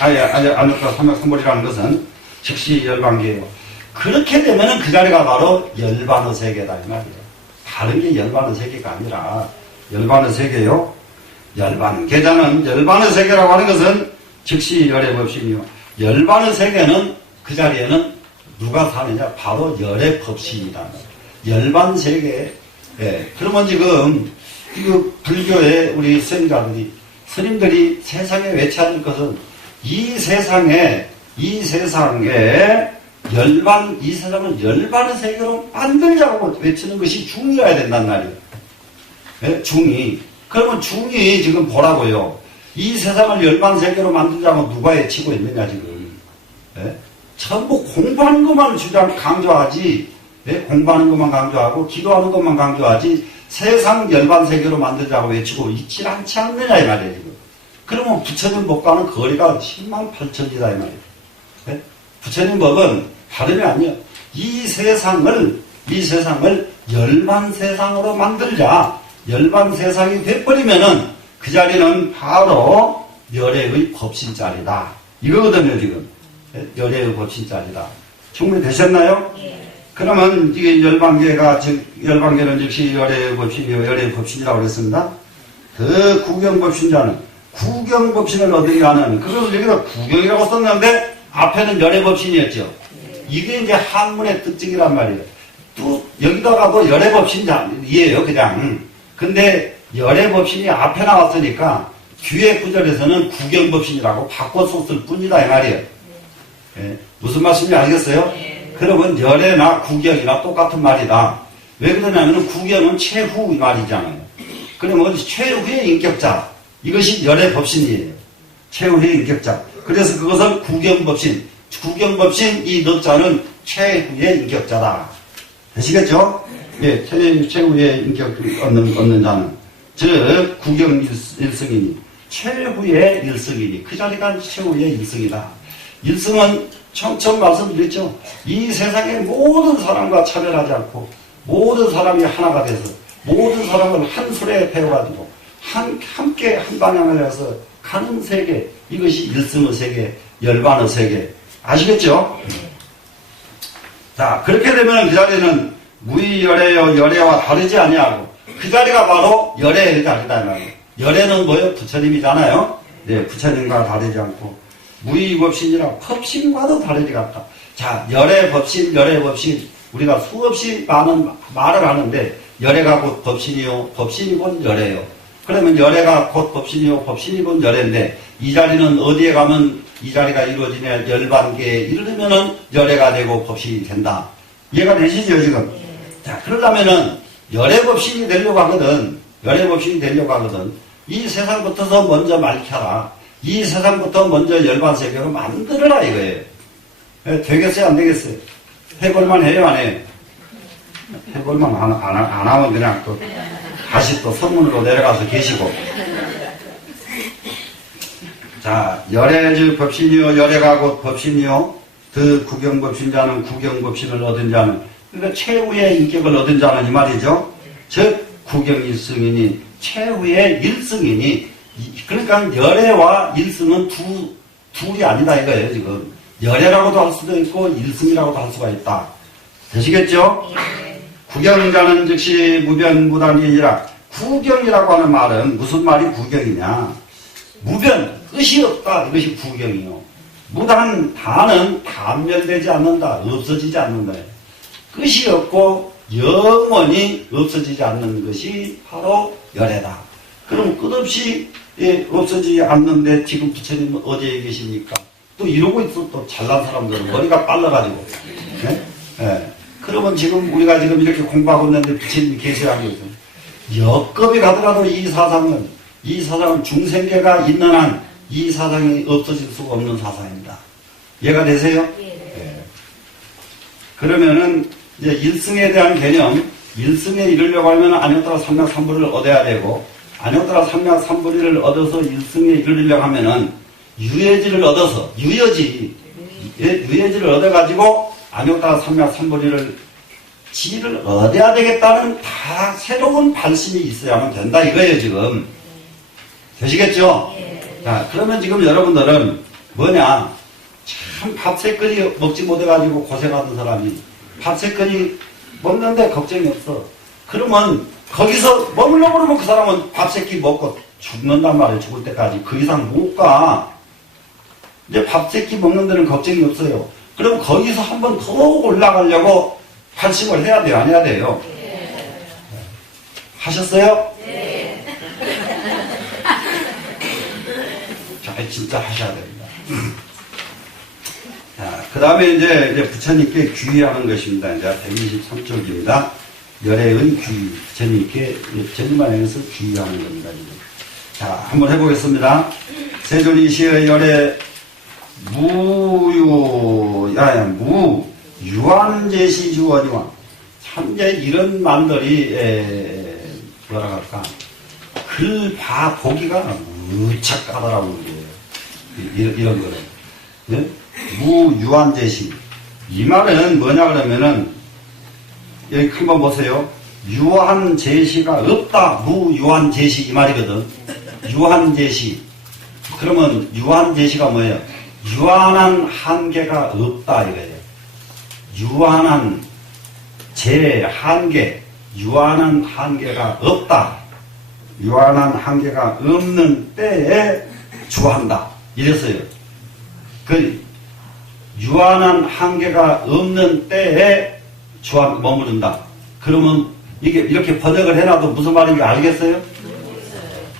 아니오트라 삼약삼보리라는 것은 즉시 열반계예요. 그렇게 되면은 그 자리가 바로 열반의 세계다 이 말이에요. 다른 게 열반의 세계가 아니라 열반의 세계요. 열반계자는 열반의 세계라고 하는 것은 즉시 열의 법신이요. 열반의 세계는 그 자리에는 누가 사느냐? 바로 열의 법신이다. 열반 세계. 예. 그러면 지금 불교의 우리 스님들이 세상에 외치는 것은 이 세상에 열반, 이 세상을 열반의 세계로 만들자고 외치는 것이 중이어야 된단 말이에요. 예? 중이. 그러면 중이 지금 보라고요. 이 세상을 열반 세계로 만들자고 누가 외치고 있느냐, 지금. 예? 전부 공부하는 것만 강조하지, 예? 공부하는 것만 강조하고, 기도하는 것만 강조하지, 세상 열반 세계로 만들자고 외치고 있지 않지 않느냐, 이 말이에요, 지금. 그러면 부처님 법과는 거리가 10만 8천이다, 이 말이에요. 예? 부처님 법은 다름이 아니에요. 이 세상을 열반 세상으로 만들자. 열반 세상이 돼버리면은 그 자리는 바로 열애의 법신자리다. 이거거든요, 지금. 열애의 법신자리다. 충분히 되셨나요? 예. 그러면 이게 열반계는 즉시 열애의 법신이요, 열애의 법신이라고 그랬습니다. 그 구경법신자는 구경법신을 얻으려는, 그래서 여기다 구경이라고 썼는데 앞에는 열애의 법신이었죠. 이게 이제 한문의 특징이란 말이에요. 또 여기다가도 열애의 법신이에요, 그냥. 근데 열애 법신이 앞에 나왔으니까 뒤에 구절에서는 구경법신이라고 바꿔 썼을 뿐이다 이 말이에요. 예, 무슨 말씀인지 알겠어요? 그러면 열애나 구경이나 똑같은 말이다. 왜 그러냐면 구경은 최후 이 말이잖아요. 그러면 최후의 인격자, 이것이 열애 법신이에요. 최후의 인격자. 그래서 그것은 구경법신 이 넉자는 최후의 인격자다. 되시겠죠? 예, 최후의 인격을 얻는 자는, 즉, 구경 일승이니, 최후의 일승이니, 그 자리가 최후의 일승이다. 일승은 처음 말씀드렸죠. 이 세상의 모든 사람과 차별하지 않고, 모든 사람이 하나가 돼서, 모든 사람을 한 술에 태워가지고, 함께 한 방향을 해서 가는 세계, 이것이 일승의 세계, 열반의 세계. 아시겠죠? 자, 그렇게 되면 그 자리는 무의열애요, 열애와 다르지 아니하고 그 자리가 바로 열애의 자리다 말이에요. 열애는 뭐예요? 부처님이잖아요. 네, 부처님과 다르지 않고 무의법신이라 법신과도 다르지 않다. 자, 열애 법신 우리가 수없이 많은 말을 하는데 열애가 곧 법신이요, 법신이 곧 열애요. 그러면 열애가 곧 법신이요, 법신이 곧 열애인데 이 자리는 어디에 가면 이 자리가 이루어지냐? 열반계에 이르면은 열애가 되고 법신이 된다. 이해가 되시죠, 지금? 자, 그러려면은 열애법신이 되려고 하거든. 이 세상부터서 먼저 밝혀라. 이 세상부터 먼저 열반세계로 만들어라 이거예요. 되겠어요, 안 되겠어요? 해볼만 해요, 안 해요? 해볼만 안 하면 그냥 또 다시 또 성문으로 내려가서 계시고. 자, 열애즉 법신이요, 열애가 곧 법신이요. 그 구경법신자는 구경법신을 얻은 자는, 그러니까 최후의 인격을 얻은 자는 이 말이죠. 즉 구경일승이니 최후의 일승이니, 그러니까 열애와 일승은 둘이 아니다 이거예요. 지금 열애라고도 할 수도 있고 일승이라고도 할 수가 있다. 되시겠죠? 구경자는 즉시 무변무단이니라. 구경이라고 하는 말은 무슨 말이 구경이냐? 무변, 끝이 없다, 이것이 구경이요. 무단, 다는 단멸되지 않는다, 없어지지 않는다. 끝이 없고 영원히 없어지지 않는 것이 바로 열애다. 그럼 끝없이 없어지지 않는데 지금 부처님은 어디에 계십니까? 또 이러고 있어. 또 잘난 사람들은 머리가 빨라가지고. 네? 네. 그러면 지금 우리가 지금 이렇게 공부하고 있는데 부처님이 계셔야 하겠죠. 역겁이 가더라도 이 사상은 중생계가 있는 한 이 사상이 없어질 수가 없는 사상입니다. 이해가 되세요? 네. 그러면은 이제 1승에 대한 개념, 1승에 이르려고 하면 안역따라 삼략삼불을 얻어야 되고, 안역따라 삼략삼불을 얻어서 1승에 이르려고 하면은 유예지를 얻어서, 유예지를 얻어가지고 안역따라 삼략삼불을 지를 얻어야 되겠다는 다 새로운 발심이 있어야만 된다 이거예요, 지금. 되시겠죠? 자, 그러면 지금 여러분들은 뭐냐? 참 밥 세 끼 먹지 못해가지고 고생하던 사람이 밥 세 끼 먹는데 걱정이 없어. 그러면 거기서 머물러 버리면 그 사람은 밥 세 끼 먹고 죽는단 말이에요. 죽을 때까지. 그 이상 못 가. 이제 밥 세 끼 먹는 데는 걱정이 없어요. 그럼 거기서 한 번 더 올라가려고 발심을 해야 돼요? 안 해야 돼요? 네. 하셨어요? 네. 자, 진짜 하셔야 됩니다. 자, 그 다음에 이제 부처님께 귀의하는 것입니다. 이제 123쪽입니다. 열애의 귀의. 부처님께 전임하면서 귀의하는 겁니다. 지금. 자, 한번 해보겠습니다. 세존이시의 열애 유한제시주원이와 참 이제 이런 말들이 뭐라 할까 보기가 무척 까다로운 거예요. 이런 거는 네? 무유한제시 이 말은 뭐냐 그러면은 여기 한번 보세요. 유한제시가 없다. 무유한제시 이 말이거든. 유한제시 그러면 유한제시가 뭐예요? 유한한 한계가 없다 이거예요. 유한한 한계, 유한한 한계가 없다. 유한한 한계가 없는 때에 주한다. 이랬어요. 그 유한한 한계가 없는 때에 머무른다. 그러면 이게 이렇게 번역을 해놔도 무슨 말인지 알겠어요?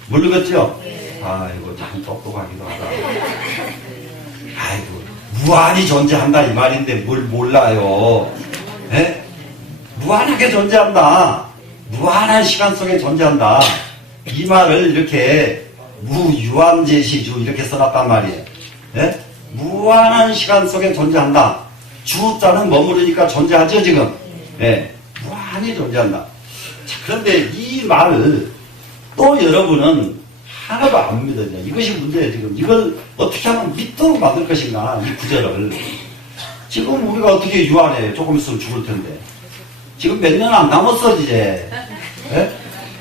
모르겠죠? 아이고 참 똑똑하기도 하다. 아이고 무한히 존재한다 이 말인데 뭘 몰라요. 에? 무한하게 존재한다. 무한한 시간 속에 존재한다. 이 말을 이렇게 무유한제시주 이렇게 써놨단 말이에요. 에? 무한한 시간 속에 존재한다. 주자는 머무르니까 존재하죠 지금. 예, 무한히 존재한다. 자, 그런데 이 말을 또 여러분은 하나도 안 믿어요. 이것이 문제예요 지금. 이걸 어떻게 하면 믿도록 만들 것인가 이 구절을. 지금 우리가 어떻게 유한해. 조금 있으면 죽을 텐데. 지금 몇 년 안 남았어 이제. 예?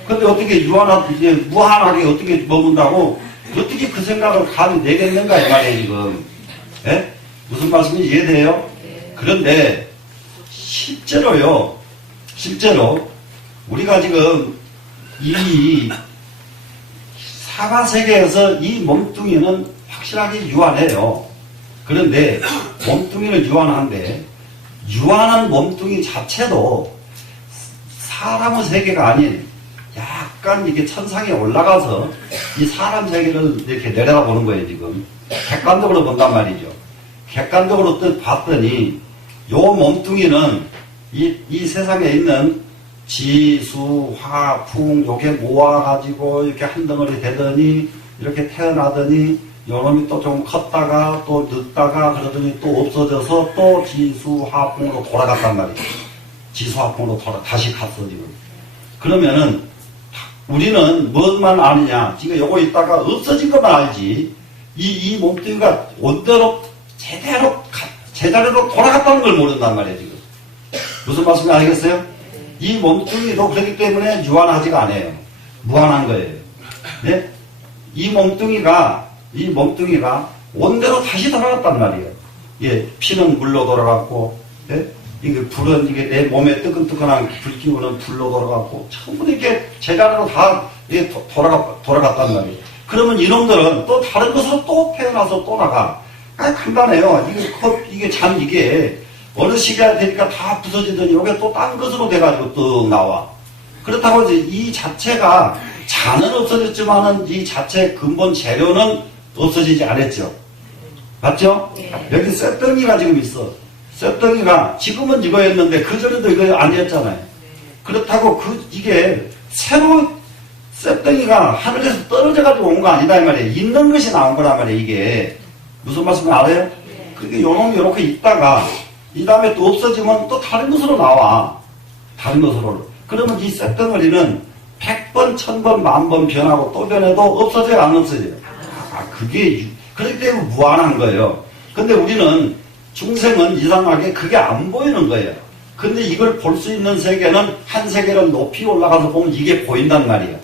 근데 어떻게 이제 무한하게 어떻게 머문다고 어떻게 그 생각을 감히 내겠는가 이 말이에요 지금. 예? 무슨 말씀인지 이해돼요? 그런데 실제로 우리가 지금 이 사가세계에서 이 몸뚱이는 확실하게 유한해요. 그런데 몸뚱이는 유한한데 유한한 몸뚱이 자체도 사람의 세계가 아닌 약간 이게 천상에 올라가서 이 사람 세계를 이렇게 내려다보는 거예요 지금. 객관적으로 본단 말이죠. 객관적으로 봤더니 요 몸뚱이는 이 세상에 있는 지수, 화, 풍 요게 모아가지고 이렇게 한 덩어리 되더니 이렇게 태어나더니 요놈이 또 좀 컸다가 또 늙다가 그러더니 또 없어져서 또 지수, 화, 풍으로 돌아갔단 말이죠. 지수, 화, 풍으로 다시 갔어 지금. 그러면은 우리는 뭐만 아느냐. 지금 요거 있다가 없어진 것만 알지. 이 몸뚱이가 원대로 제자리로 돌아갔다는 걸 모른단 말이에요 지금. 무슨 말씀인지 알겠어요? 이 몸뚱이도 그렇기 때문에 유한하지가 않아요. 무한한 거예요. 네? 이 몸뚱이가 원대로 다시 돌아갔단 말이에요. 예, 피는 물로 돌아갔고, 예? 이게 불은 이게 내 몸에 뜨끈뜨끈한 불기운은 불로 돌아갔고, 전부 이렇게 제자리로 다 돌아갔단 말이에요. 그러면 이놈들은 또 다른 것으로 또 태어나서 또 나가. 간단해요. 이게 어느 시기가 되니까 다 부서지더니 이게 또 딴 것으로 돼가지고 또 나와. 그렇다고 이제 이 자체가 잔은 없어졌지만은 이 자체 근본 재료는 없어지지 않았죠. 맞죠? 네. 여기 쇳덩이가 지금 있어. 쇳덩이가 지금은 이거였는데 그전에도 이거 아니었잖아요. 그렇다고 이게 새로 쇳덩이가 하늘에서 떨어져가지고 온 거 아니다 이 말이에요. 있는 것이 나온 거란 말이에요. 이게 무슨 말씀인지 알아요? 그러니까 요놈이 이렇게 있다가 이 다음에 또 없어지면 또 다른 것으로 나와. 다른 것으로. 그러면 이 쇳덩어리는 100번, 1000번, 10,000번 변하고 또 변해도 없어져요, 안 없어져요? 그게, 그렇기 때문에 무한한 거예요. 근데 우리는 중생은 이상하게 그게 안 보이는 거예요. 근데 이걸 볼 수 있는 세계는 한 세계를 높이 올라가서 보면 이게 보인단 말이에요.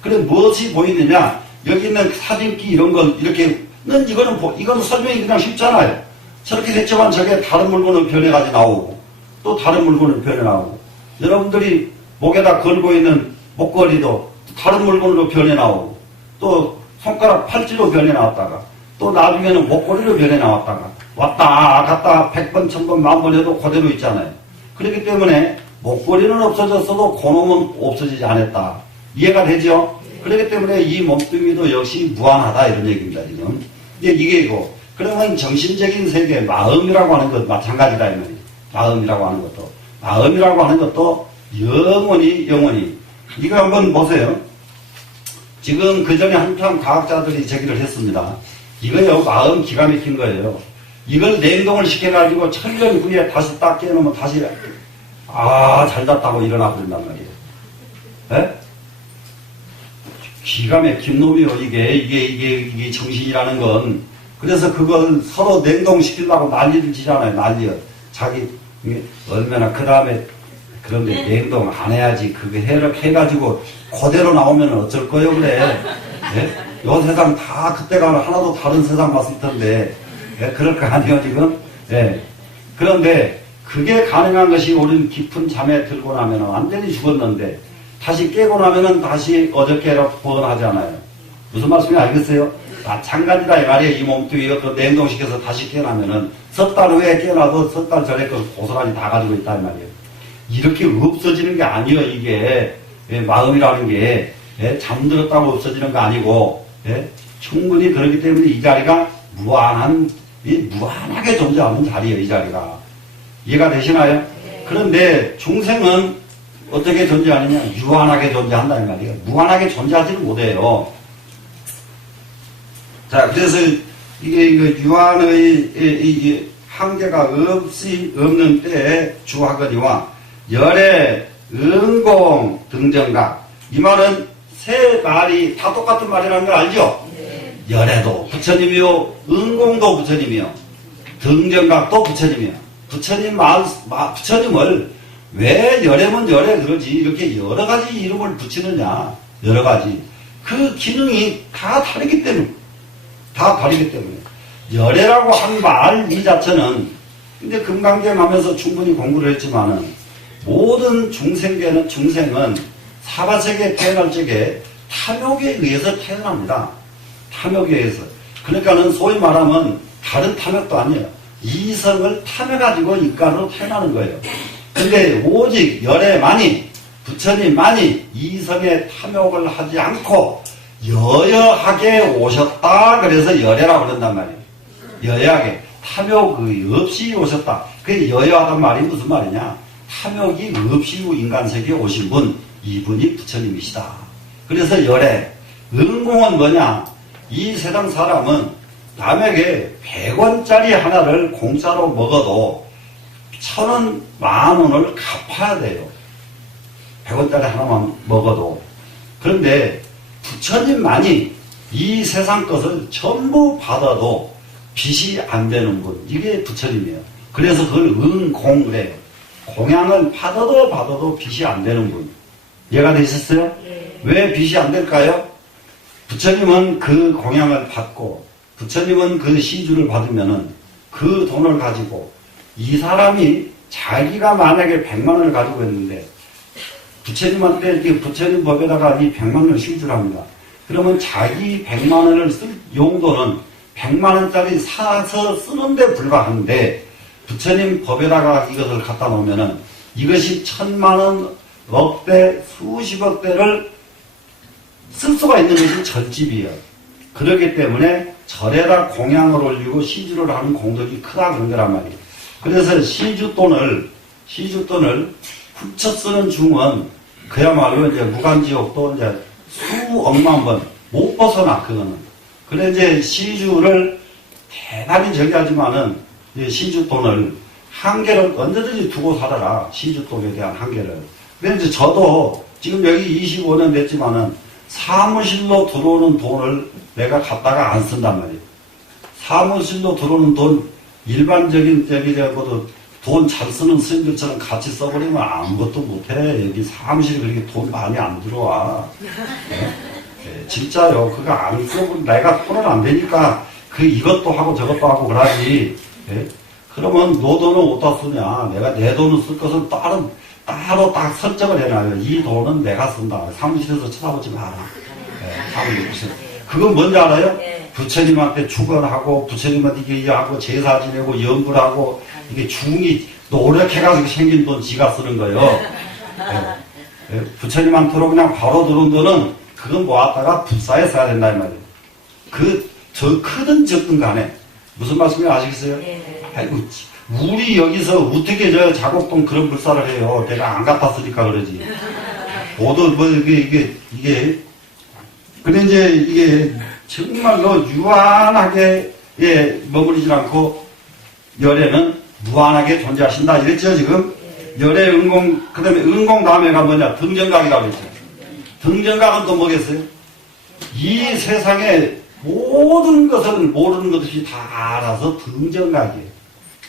그래, 무엇이 보이느냐? 여기 있는 사진기 이런 건 이렇게는 이거는 설명이 그냥 쉽잖아요. 저렇게 됐지만 저게 다른 물건을 변해가지고 나오고 또 다른 물건을 변해 나오고 여러분들이 목에다 걸고 있는 목걸이도 다른 물건으로 변해 나오고 또 손가락 팔찌로 변해 나왔다가 또 나중에는 목걸이로 변해 나왔다가 왔다 갔다 100번, 1000번, 10,000번 해도 그대로 있잖아요. 그렇기 때문에 목걸이는 없어졌어도 그놈은 없어지지 않았다. 이해가 되죠? 그렇기 때문에 이 몸뚱이도 역시 무한하다 이런 얘기입니다. 지금. 이게 이거. 그러면 정신적인 세계, 마음이라고 하는 것 마찬가지다 이 말이에요. 마음이라고 하는 것도 영원히. 이거 한번 보세요. 지금 그 전에 한편 과학자들이 제기를 했습니다. 이거요, 마음 기가 막힌 거예요. 이걸 냉동을 시켜가지고 1000년 후에 다시 딱 깨놓으면 다시, 잘 잤다고 일어나 버린단 말이에요. 예? 기가 막힌 놈이요, 이게 정신이라는 건. 그래서 그걸 서로 냉동시키려고 난리를 치잖아요, 난리요. 자기, 얼마나, 그 다음에, 그런데 냉동 안 해야지. 그게 해가지고, 그대로 나오면 어쩔 거예요, 그래. 예? 요 세상 다 그때가 하나도 다른 세상 봤을 텐데, 예? 그럴 거 아니에요, 지금? 예. 그런데, 그게 가능한 것이 우리는 깊은 잠에 들고 나면 완전히 죽었는데, 다시 깨고 나면은 다시 어저께로 번하잖아요. 무슨 말씀인지 알겠어요? 마찬가지다 이 말이에요. 이 몸뚱이 이것도 냉동시켜서 다시 깨어나면은 석 달 후에 깨어나도 석 달 전에 그 고스란히 다 가지고 있다 이 말이에요. 이렇게 없어지는 게 아니에요. 이게 마음이라는 게 잠들었다고 없어지는 거 아니고 충분히 그렇기 때문에 이 자리가 무한하게 존재하는 자리예요. 이 자리가. 이해가 되시나요? 그런데 중생은 어떻게 존재하느냐? 유한하게 존재한다 이 말이에요. 무한하게 존재하지는 못해요. 자, 그래서 이게 유한의 한계가 없는 때에 주하거니와 열애, 응공, 등정각. 이 말은 세 말이 다 똑같은 말이라는 걸 알죠? 네. 열애도 부처님이요, 응공도 부처님이요, 등정각도 부처님이요. 부처님을 왜 열애면 열애 그러지 이렇게 여러 가지 이름을 붙이느냐? 여러 가지. 그 기능이 다 다르기 때문에. 열애라고 한 말 이 자체는 근데 금강경 하면서 충분히 공부를 했지만은 모든 중생은 사바세계에 태어날 적에 탐욕에 의해서 태어납니다. 탐욕에 의해서. 그러니까는 소위 말하면 다른 탐욕도 아니에요. 이성을 탐해가지고 인간으로 태어나는 거예요. 근데 오직 열애만이 부처님만이 이성의 탐욕을 하지 않고 여여하게 오셨다. 그래서 열애라고 그런단 말이에요. 여여하게. 탐욕이 없이 오셨다. 그 여여하단 말이 무슨 말이냐? 탐욕이 없이 인간 세계에 오신 분, 이분이 부처님이시다. 그래서 열애. 응공은 뭐냐? 이 세상 사람은 남에게 100원짜리 하나를 공짜로 먹어도 1,000원, 10,000원을 갚아야 돼요. 100원짜리 하나만 먹어도. 그런데 부처님만이 이 세상 것을 전부 받아도 빚이 안 되는 분. 이게 부처님이에요. 그래서 그걸 응공이래요. 공양을 받아도 빚이 안 되는 분. 이해가 되셨어요? 네. 왜 빚이 안 될까요? 부처님은 그 공양을 받고 부처님은 그 시주를 받으면은 그 돈을 가지고 이 사람이 자기가 만약에 100만 원을 가지고 있는데 부처님한테 부처님 법에다가 이 100만 원을 시주를 합니다. 그러면 자기 100만 원을 쓸 용도는 100만 원짜리 사서 쓰는데 불과한데 부처님 법에다가 이것을 갖다 놓으면은 이것이 1,000만 원, 억대, 수십억 대를 쓸 수가 있는 것이 절집이에요. 그렇기 때문에 절에다 공양을 올리고 시주를 하는 공덕이 크다 그런 거란 말이에요. 그래서 시주돈을 훔쳐 쓰는 중은 그야말로 이제 무간지옥도 이제 수억만 번 못 벗어나 그거는. 그래 이제 시주를 대단히 저기 하지만은 시주돈을 한계를 언제든지 두고 살아라. 시주독에 대한 한계를. 그런데 저도 지금 여기 25년 됐지만은 사무실로 들어오는 돈을 내가 갖다가 안 쓴단 말이에요. 사무실로 들어오는 돈, 일반적인 때비되고도 돈 잘 쓰는 스님들처럼 같이 써버리면 아무것도 못해. 여기 사무실에 그렇게 돈 많이 안 들어와. 네, 진짜요. 그거 안 써버리면 내가 돈은 안 되니까 그 이것도 하고 저것도 하고 그러지. 네? 그러면 너 돈은 어디다 쓰냐. 내가 내 돈을 쓸 것은 따로 딱 설정을 해놔요. 이 돈은 내가 쓴다. 사무실에서 쳐다보지 마라. 네, 사무실. 그건 뭔지 알아요? 부처님한테 축원하고 부처님한테 이게 하고 제사 지내고 연불 하고 이게 중이 노력해가지고 생긴 돈 지가 쓰는 거예요. 네. 네. 부처님한테로 그냥 바로 들어온 돈은 그건 모았다가 불사에 써야 된다 이 말이에요. 저 크든 적든 간에 무슨 말씀인지 아시겠어요? 아이고 우리 여기서 어떻게 저 자곡동 그런 불사를 해요. 내가 안 갖다 쓰니까 그러지. 모두 뭐 이게 근데 이제 이게 정말로 유한하게 머무르지 않고 열애는 무한하게 존재하신다 이랬죠 지금. 열애 은공 그 다음에 은공 다음에가 뭐냐 등정각이라고 했죠. 등정각은 또 뭐겠어요? 이 세상에 모든 것을 모르는 것 없이 다 알아서 등정각이에요.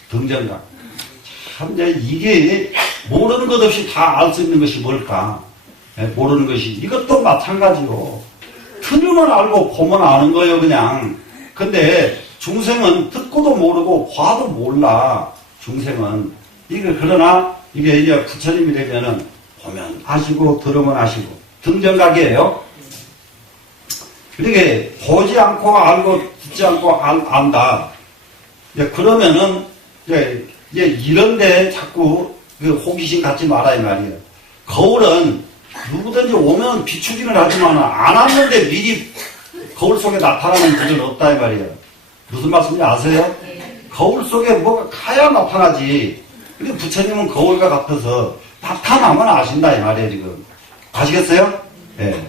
등정각. 참 이제 이게 모르는 것 없이 다 알 수 있는 것이 뭘까? 모르는 것이 이것도 마찬가지로 들으면 알고 보면 아는 거예요 그냥. 근데 중생은 듣고도 모르고 봐도 몰라. 중생은 이게 그러나 이게 이제 부처님이 되면은 보면 아시고 들으면 아시고 등정각이에요. 그러니까 보지 않고 알고 듣지 않고 안다. 이제 그러면은 이제 이런데 자꾸 그 호기심 갖지 마라 이 말이에요. 거울은 누구든지 오면 비추기는 하지만 안 왔는데 미리 거울 속에 나타나는 분은 없다 이 말이에요. 무슨 말씀인지 아세요? 거울 속에 뭐가 가야 나타나지. 근데 부처님은 거울과 같아서 나타나면 아신다 이 말이에요 지금. 아시겠어요? 예.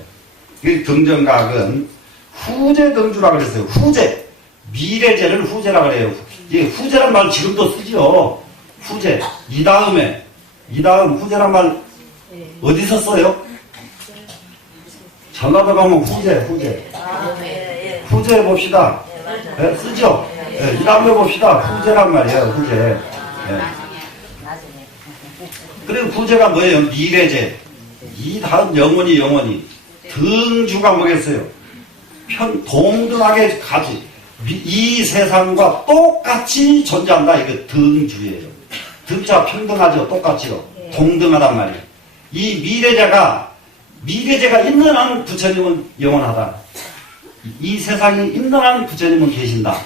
이 등정각은 후제등주라 그랬어요. 후제. 미래제를 후제라 그래요. 이 후제란 말 지금도 쓰죠. 후제. 이 다음 후제란 말 어디서 써요? 전라도 가면 후제. 후제 봅시다. 네, 쓰죠? 네, 이 다음에 봅시다. 후제란 말이에요, 후제. 네. 그리고 후제가 뭐예요? 미래제. 이 다음 영원히. 등주가 뭐겠어요? 동등하게 가지. 이 세상과 똑같이 존재한다. 이거 등주예요. 등자 평등하죠? 똑같이요. 동등하단 말이에요. 이 미래제가 있는 한 부처님은 영원하다. 이 세상이 있는 한 부처님은 계신다.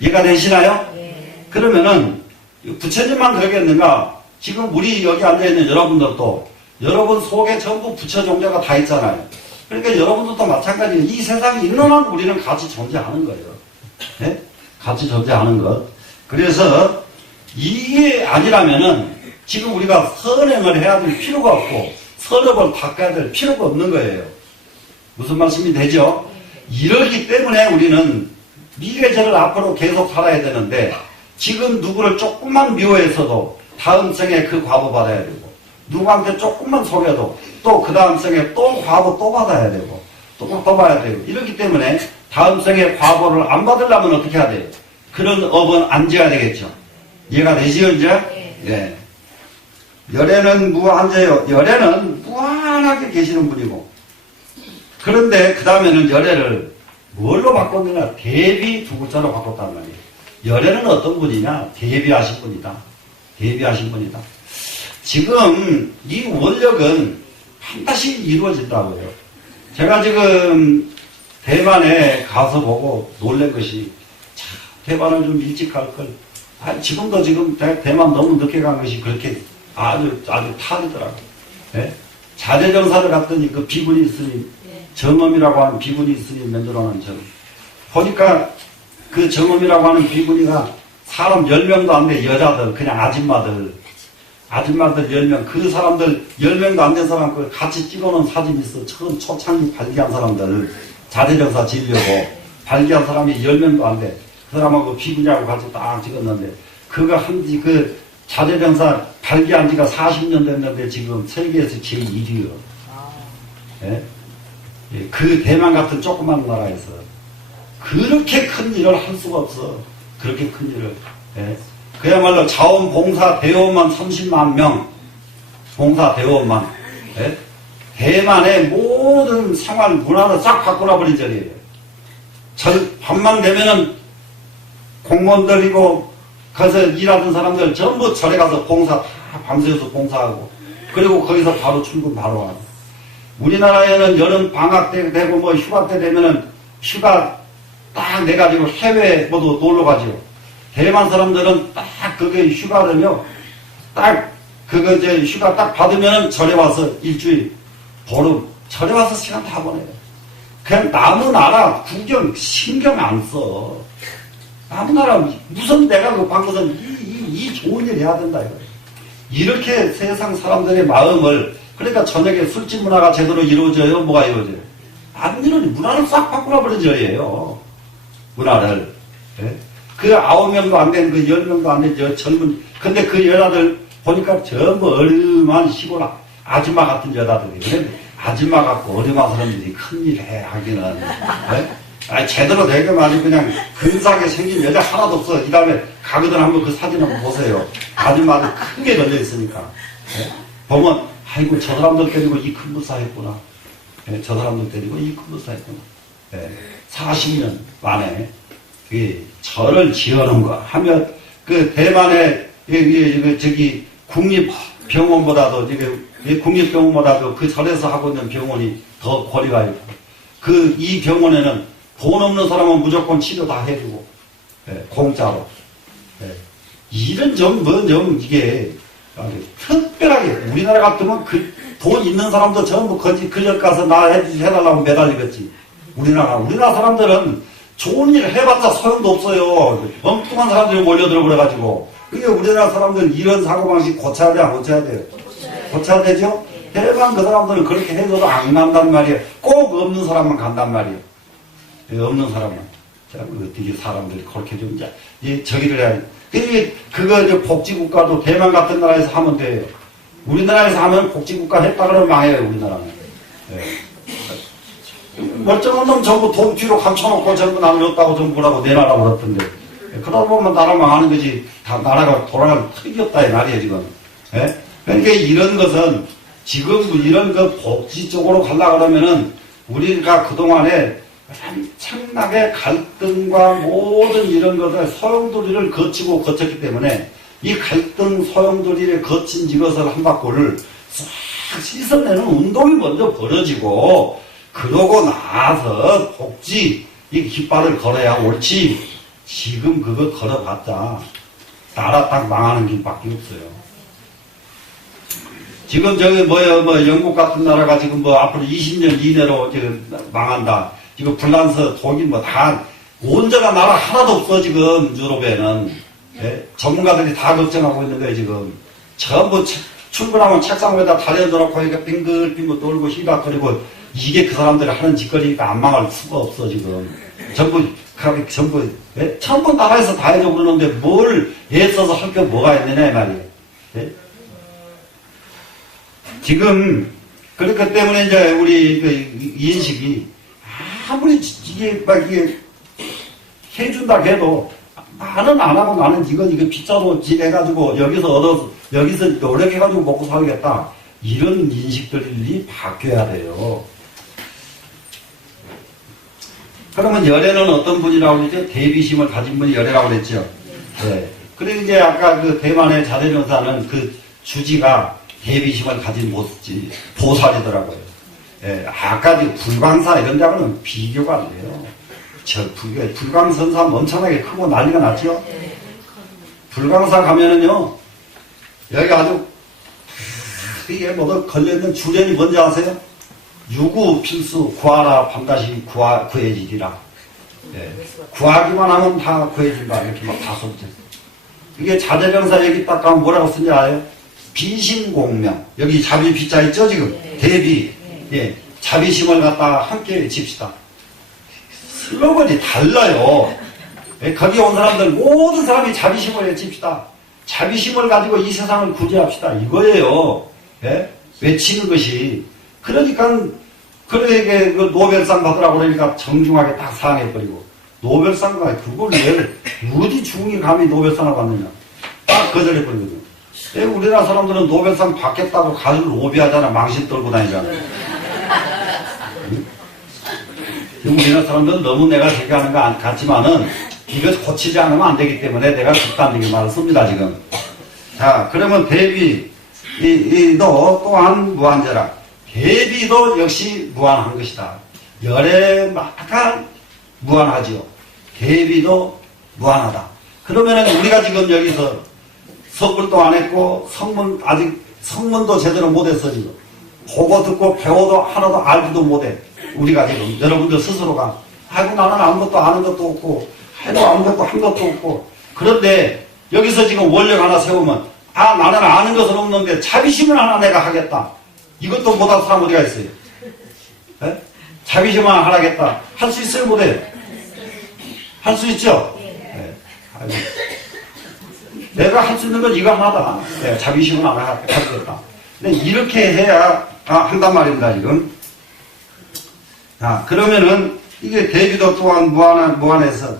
이해가 되시나요? 그러면은 부처님만 그러겠는가? 지금 우리 여기 앉아있는 여러분들도 여러분 속에 전부 부처 종자가 다 있잖아요. 그러니까 여러분들도 마찬가지예요. 이 세상이 있는 한 우리는 같이 존재하는 거예요. 네? 같이 존재하는 것. 그래서 이게 아니라면은 지금 우리가 선행을 해야 될 필요가 없고 선업을 닦아야 될 필요가 없는 거예요. 무슨 말씀이 되죠? 이러기 때문에 우리는 미래제를 앞으로 계속 살아야 되는데 지금 누구를 조금만 미워해서도 다음 생에 그 과보 받아야 되고 누구한테 조금만 속여도 또 그 다음 생에 또 과보 또 받아야 되고 또 봐야 되고 이렇기 때문에 다음 생에 과보를 안 받으려면 어떻게 해야 돼요? 그런 업은 안 지어야 되겠죠. 이해가 되시죠 이제? 네. 열애는 무한제요. 열애는 무한하게 계시는 분이고 그런데 그 다음에는 열애를 뭘로 바꿨느냐? 대비 두 글자로 바꿨단 말이에요. 열애는 어떤 분이냐? 대비하신 분이다. 대비하신 분이다. 지금 이 원력은 반드시 이루어진다고요. 제가 지금 대만에 가서 보고 놀란 것이 참 대만을 좀 일찍 갈 걸. 지금도 지금 대만 너무 늦게 간 것이 그렇게 아주 탈이더라고요. 네? 자재정사를 갔더니 그 비구니 스님, 정엄이라고 하는 비구니 스님 면도하는 저 보니까 그 정엄이라고 하는 비구니가 사람 10명도 안 돼. 여자들 그냥 아줌마들 10명 그 사람들 10명도 안 된 사람 그 같이 찍어놓은 사진이 있어. 처음 초창기 발기한 사람들 자재정사 지으려고 발기한 사람이 10명도 안 돼. 그 사람하고 비구니하고 같이 딱 찍었는데 그거 한지 자재병사 발기한 지가 40년 됐는데 지금 세계에서 제1위요. 예? 예, 그 대만 같은 조그만 나라에서 그렇게 큰 일을 할 수가 없어. 그렇게 큰 일을. 예? 그야말로 자원봉사 대원만 30만 명. 봉사 대원만. 예? 대만의 모든 생활 문화를 싹 바꿔놔버린 자리예요. 밤만 되면은 공무원들이고 거기서 일하던 사람들 전부 절에 가서 봉사 다 밤새워서 봉사하고 그리고 거기서 바로 출근 바로 하고. 우리나라에는 여름 방학 때 되고 뭐 휴가 때 되면은 휴가 딱 내가지고 해외 모두 놀러 가죠. 대만 사람들은 딱 그게 휴가를요. 딱 그거 이제 휴가 딱 받으면은 절에 와서 일주일 보름 절에 와서 시간 다 보내요. 그냥 남의 나라 구경 신경 안 써. 남의 나라 무슨 내가 그 방구선 이 좋은 일 해야 된다 이거. 이렇게 세상 사람들의 마음을 그러니까 저녁에 술집 문화가 제대로 이루어져요? 뭐가 이루어져요? 안 이루어져요. 문화를 싹 바꾸어버린 저예요. 문화를. 예? 그 9명도 안 된, 그 10명도 안 된 젊은, 근데 그 여자들 보니까 전부 어름한 시골 아줌마 같은 여자들이. 그래, 아줌마 같고 어름한 사람들이 큰일 해, 하기는. 예? 아니, 제대로 되게 말이 그냥 근사하게 생긴 여자 하나도 없어. 이 다음에 가거든 한번 그 사진 한번 보세요. 아줌마들 크게 걸려있으니까. 예? 보면, 아이고, 저 사람들 때리고 이 큰 무사 했구나. 예, 저 사람들 때리고 이 큰 무사 했구나. 예, 40년 만에, 절을 지어놓은 거 하면, 그 대만의, 저기, 국립병원보다도, 국립병원보다도 그 절에서 하고 있는 병원이 더 거리가 있고, 이 병원에는 돈 없는 사람은 무조건 치료 다 해주고, 예, 공짜로. 예, 이런 이게, 특별하게 우리나라 같으면 돈 있는 사람도 전부 그저 가서 나 해달라고 매달리겠지. 우리나라 사람들은 좋은 일 해봤자 소용도 없어요. 엉뚱한 사람들이 몰려들어 그래가지고. 그게 우리나라 사람들 이런 사고방식 고쳐야 돼, 안 고쳐야 돼요? 고쳐야 되죠? 대만 그 사람들은 그렇게 해줘도 안 간단 말이에요. 꼭 없는 사람만 간단 말이에요. 없는 사람만. 자, 어떻게 사람들이 그렇게 좀 이제 저기를 해야 돼. 그거 이제 복지국가도 대만 같은 나라에서 하면 돼요. 우리나라에서 하면 복지국가 했다 그러면 망해요, 우리나라는. 네. 멀쩡한 놈 전부 돈 뒤로 감춰놓고 전부 남겼다고 전부 라고 내놔라고 그랬던데. 그러다 보면 나라 망하는 거지. 다 나라가 돌아갈 턱이 없다, 이 말이에요, 지금. 네? 그러니까 이런 것은 지금 이런 그 복지 쪽으로 가려고 그러면은 우리가 그동안에 엄청나게 갈등과 모든 이런 것을 소용돌이를 거쳤기 때문에 이 갈등 소용돌이를 거친 이것을 한 바퀴를 싹 씻어내는 운동이 먼저 벌어지고 그러고 나서 복지 이 깃발을 걸어야 옳지. 지금 그거 걸어봤자 나라 딱 망하는 길밖에 없어요. 지금 저기 영국 같은 나라가 지금 앞으로 20년 이내로 지금 망한다. 지금 프랑스, 독일 다 온전한 나라 하나도 없어 지금 유럽에는. 예? 전문가들이 다 걱정하고 있는 거예요 지금. 전부 출근하면 책상 위에다 다려놓고 이렇게 빙글빙글 돌고 휘각거리고 이게 그 사람들이 하는 짓거리니까 안 망할 수가 없어 지금. 전부 예? 전부 나라에서 다 해줘 그러는데 뭘 애써서 할 게 뭐가 있느냐 이 말이에요. 예? 지금 그렇기 때문에 이제 우리 인식이 아무리 이게 해준다 해도 나는 안 하고 나는 이거 빗자루 해가지고 여기서 노력해가지고 먹고 살겠다. 이런 인식들이 바뀌어야 돼요. 그러면 열애는 어떤 분이라고 그랬죠? 대비심을 가진 분이 열애라고 그랬죠. 네. 그리고 이제 아까 그 대만의 자대명사는 그 주지가 대비심을 가진 보살이더라고요. 예, 아까 불광사 이런 데하고는 비교가 안 돼요. 불광선사 엄청나게 크고 난리가 났죠? 불광사 가면은요, 여기 아주, 이게 걸려있는 주련이 뭔지 아세요? 유구 필수 구하라 반드시 구해지리라. 예, 구하기만 하면 다 구해진다. 이렇게 다 써붙였어요. 이게 자재병사 여기 딱 가면 뭐라고 쓰는지 알아요? 비심공명. 여기 자비 비자 있죠, 지금? 대비. 예, 자비심을 갖다가 함께 외칩시다. 슬로건이 달라요. 예, 거기 온 사람들, 모든 사람이 자비심을 외칩시다. 자비심을 가지고 이 세상을 구제합시다. 이거예요. 예? 외치는 것이. 그러니까, 그에게 그 노벨상 받으라고 그러니까 정중하게 딱 사항해버리고, 노벨상과 그걸 왜, 어디 중이 감히 노벨상을 받느냐. 딱 거절해버리거든요. 우리나라 사람들은 노벨상 받겠다고 가지고 로비하잖아. 망신 떨고 다니잖아. 응? 우리나라 사람들은 너무 내가 얘기하는 거 같지만은, 이거 고치지 않으면 안 되기 때문에 내가 극단적인 말을 씁니다, 지금. 자, 그러면 대비도 또한 무한제라. 대비도 역시 무한한 것이다. 열애마다 무한하지요. 대비도 무한하다. 그러면은 우리가 지금 여기서 선불도 안 했고, 아직 성문도 제대로 못했어, 지금. 보고 듣고 배워도 하나도 알지도 못해. 우리가 지금, 여러분들 스스로가. 아이고, 나는 아무것도 아는 것도 없고, 해도 아무것도 한 것도 없고. 그런데 여기서 지금 원력 하나 세우면, 나는 아는 것은 없는데 자비심을 하나 내가 하겠다. 이것도 못할 사람 어디가 있어요? 네? 자비심을 하나 하겠다. 할 수 있어요, 못해요? 할 수 있죠? 네. 내가 할 수 있는 건 이거 하나다. 네, 자비심을 하나 하겠다. 근데 이렇게 해야 한단 말입니다, 지금. 그러면은 이게 대비도 또한 무한해서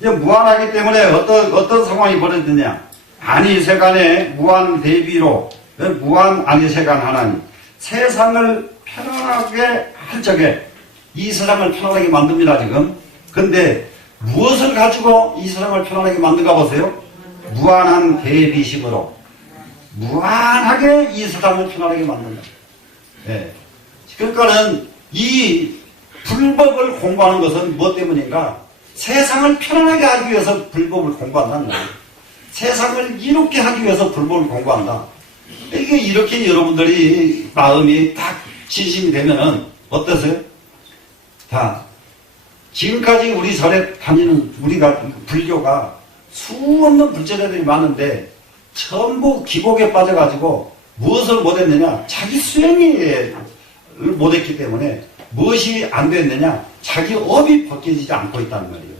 이제 무한하기 때문에 어떤 상황이 벌어지느냐. 안이세간의 무한 대비로, 무한 안이세간 하나님. 세상을 편안하게 할 적에, 이 세상을 편안하게 만듭니다, 지금. 근데, 무엇을 가지고 이 세상을 편안하게 만든가 보세요? 무한한 대비심으로. 무한하게 이 세상을 편안하게 만든다. 예. 그러니까는, 이 불법을 공부하는 것은 무엇 때문인가? 세상을 편안하게 하기 위해서 불법을 공부한다는 거예요. 세상을 이롭게 하기 위해서 불법을 공부한다. 이게 이렇게 여러분들이 마음이 딱 진심이 되면은 어떠세요? 자, 지금까지 우리 절에 다니는 우리가 불교가 수없는 불제자들이 많은데 전부 기복에 빠져가지고 무엇을 못했느냐? 자기 수행을 못했기 때문에 무엇이 안 됐느냐? 자기 업이 벗겨지지 않고 있다는 말이에요.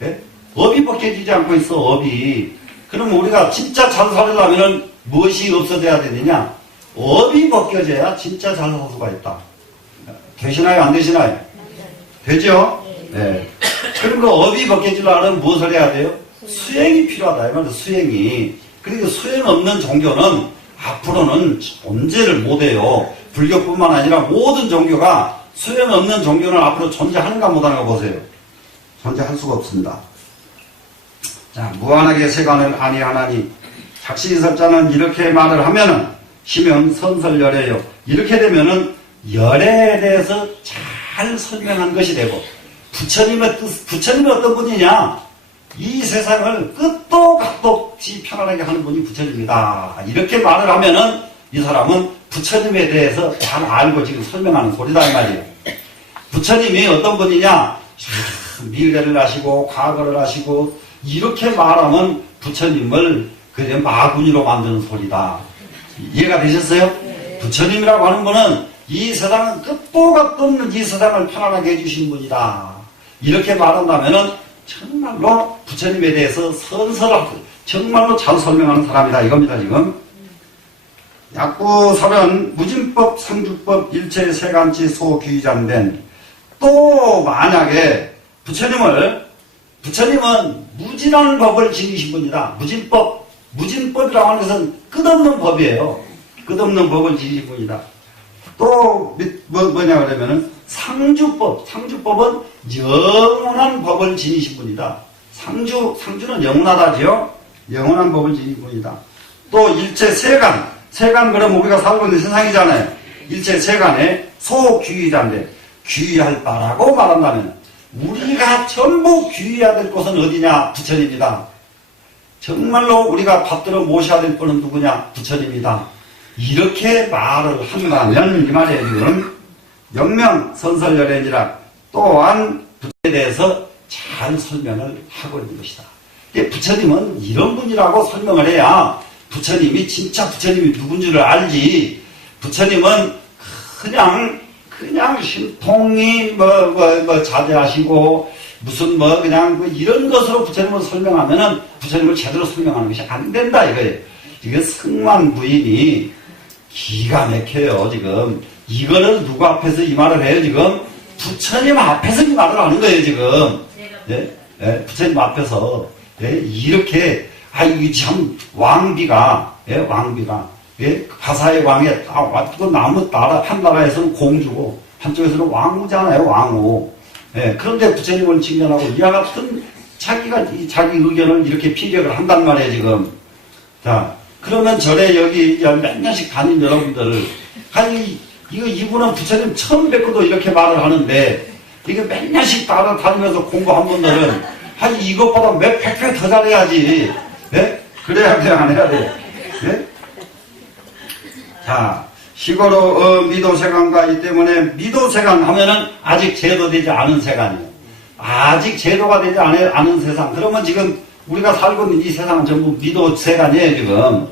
네? 업이 벗겨지지 않고 있어, 업이. 그러면 우리가 진짜 잘 살려면 무엇이 없어져야 되느냐? 업이 벗겨져야 진짜 잘 살 수가 있다. 되시나요? 안 되시나요? 되죠? 네. 그럼 그 업이 벗겨지려면 무엇을 해야 돼요? 수행이 필요하다. 이 말이에요, 수행이. 그리고 수행 없는 종교는 앞으로는 존재를 못해요. 불교뿐만 아니라 모든 종교가 수행 없는 종교는 앞으로 존재하는가 못하는가 보세요. 존재할 수가 없습니다. 자, 무한하게 세간을 아니하나니 작시설자는 이렇게 말을 하면은 시명 선설열애요. 이렇게 되면은 열애에 대해서 잘 설명한 것이 되고 부처님의 어떤 분이냐? 이 세상을 끝도 갓도 없이 편안하게 하는 분이 부처님이다. 이렇게 말을 하면은 이 사람은 부처님에 대해서 잘 알고 지금 설명하는 소리다 이 말이에요. 부처님이 어떤 분이냐? 미래를 아시고 과거를 아시고 이렇게 말하면 부처님을 그냥 마구니로 만드는 소리다. 이해가 되셨어요? 부처님이라고 하는 분은 이 세상은 끝도 갓도 없는 이 세상을 편안하게 해주신 분이다. 이렇게 말한다면은 정말로 부처님에 대해서 선설하고 정말로 잘 설명하는 사람이다 이겁니다 지금. 약구설은 무진법, 상주법, 일체 세간치 소귀장된. 또 만약에 부처님은 무진한 법을 지니신 분이다. 무진법이라고 하는 것은 끝없는 법이에요. 끝없는 법을 지니신 분이다. 또 뭐냐 그러면은 상주법은 영원한 법을 지니신 분이다. 상주는 영원하다지요. 영원한 법을 지니신 분이다. 또 일체 세간 그러면 우리가 살고 있는 세상이잖아요. 일체 세간에 소귀의자인데 귀의할 바라고 말한다면 우리가 전부 귀의해야 될 곳은 어디냐? 부처님이다. 정말로 우리가 받들어 모셔야 될 분은 누구냐? 부처님이다. 이렇게 말을 한다면 이 말이에요 지금. 영명 선설열애니라 또한 부처에 대해서 잘 설명을 하고 있는 것이다. 부처님은 이런 분이라고 설명을 해야 부처님이 진짜 부처님이 누군지를 알지. 부처님은 그냥 신통히 자제하시고 무슨 뭐 그냥 뭐 이런 것으로 부처님을 설명하면은 부처님을 제대로 설명하는 것이 안 된다 이거예요. 이게 승만 부인이 기가 막혀요 지금. 이거를 누구 앞에서 이 말을 해요 지금? 부처님 앞에서 이 말을 하는 거예요 지금. 예? 예? 부처님 앞에서 예? 이렇게 이게 참 왕비가 예? 왕비가 예? 가사의 왕에 또 나무 나라 한 나라에서는 공주고 한쪽에서는 왕후잖아요 왕후. 예, 그런데 부처님을 칭찬하고 이와 같은 자기가 자기 의견을 이렇게 피력을 한단 말이에요 지금. 자 그러면 절에 여기 몇 년씩 다닌 여러분들을 이분은 부처님 처음 뵙고도 이렇게 말을 하는데 이게 몇 년씩 다니면서 공부한 분들은 이것보다 몇 백 배 더 잘해야지. 예? 그래야 돼 안 해야 돼. 예? 자 시고로 미도세간과 이 때문에 미도세간 하면은 아직 제도되지 않은 세간이에요. 아직 제도가 되지 않은 세상. 그러면 지금 우리가 살고 있는 이 세상은 전부 미도세간이에요 지금.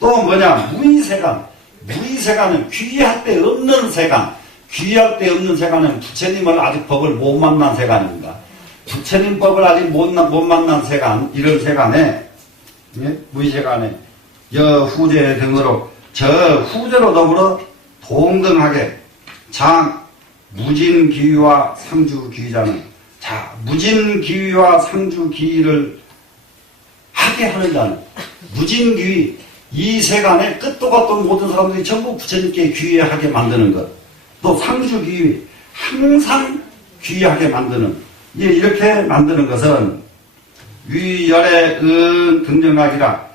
또 뭐냐 무의세간. 무의세간은 귀할 데 없는 세간. 귀할 데 없는 세간은 부처님을 아직 법을 못 만난 세간입니다. 부처님 법을 아직 못 만난 세간. 이런 세간에 예? 무의세간에 여후제 등으로 저 후제로 더불어 동등하게 무진기위와 상주기위자는 무진기위와 상주기위를 하게 하는 자는 무진기위 이 세간에 끝도 같던 모든 사람들이 전부 부처님께 귀의하게 만드는 것. 또 상주기위 항상 귀의하게 만드는 이렇게 만드는 것은 위열의 등정각이라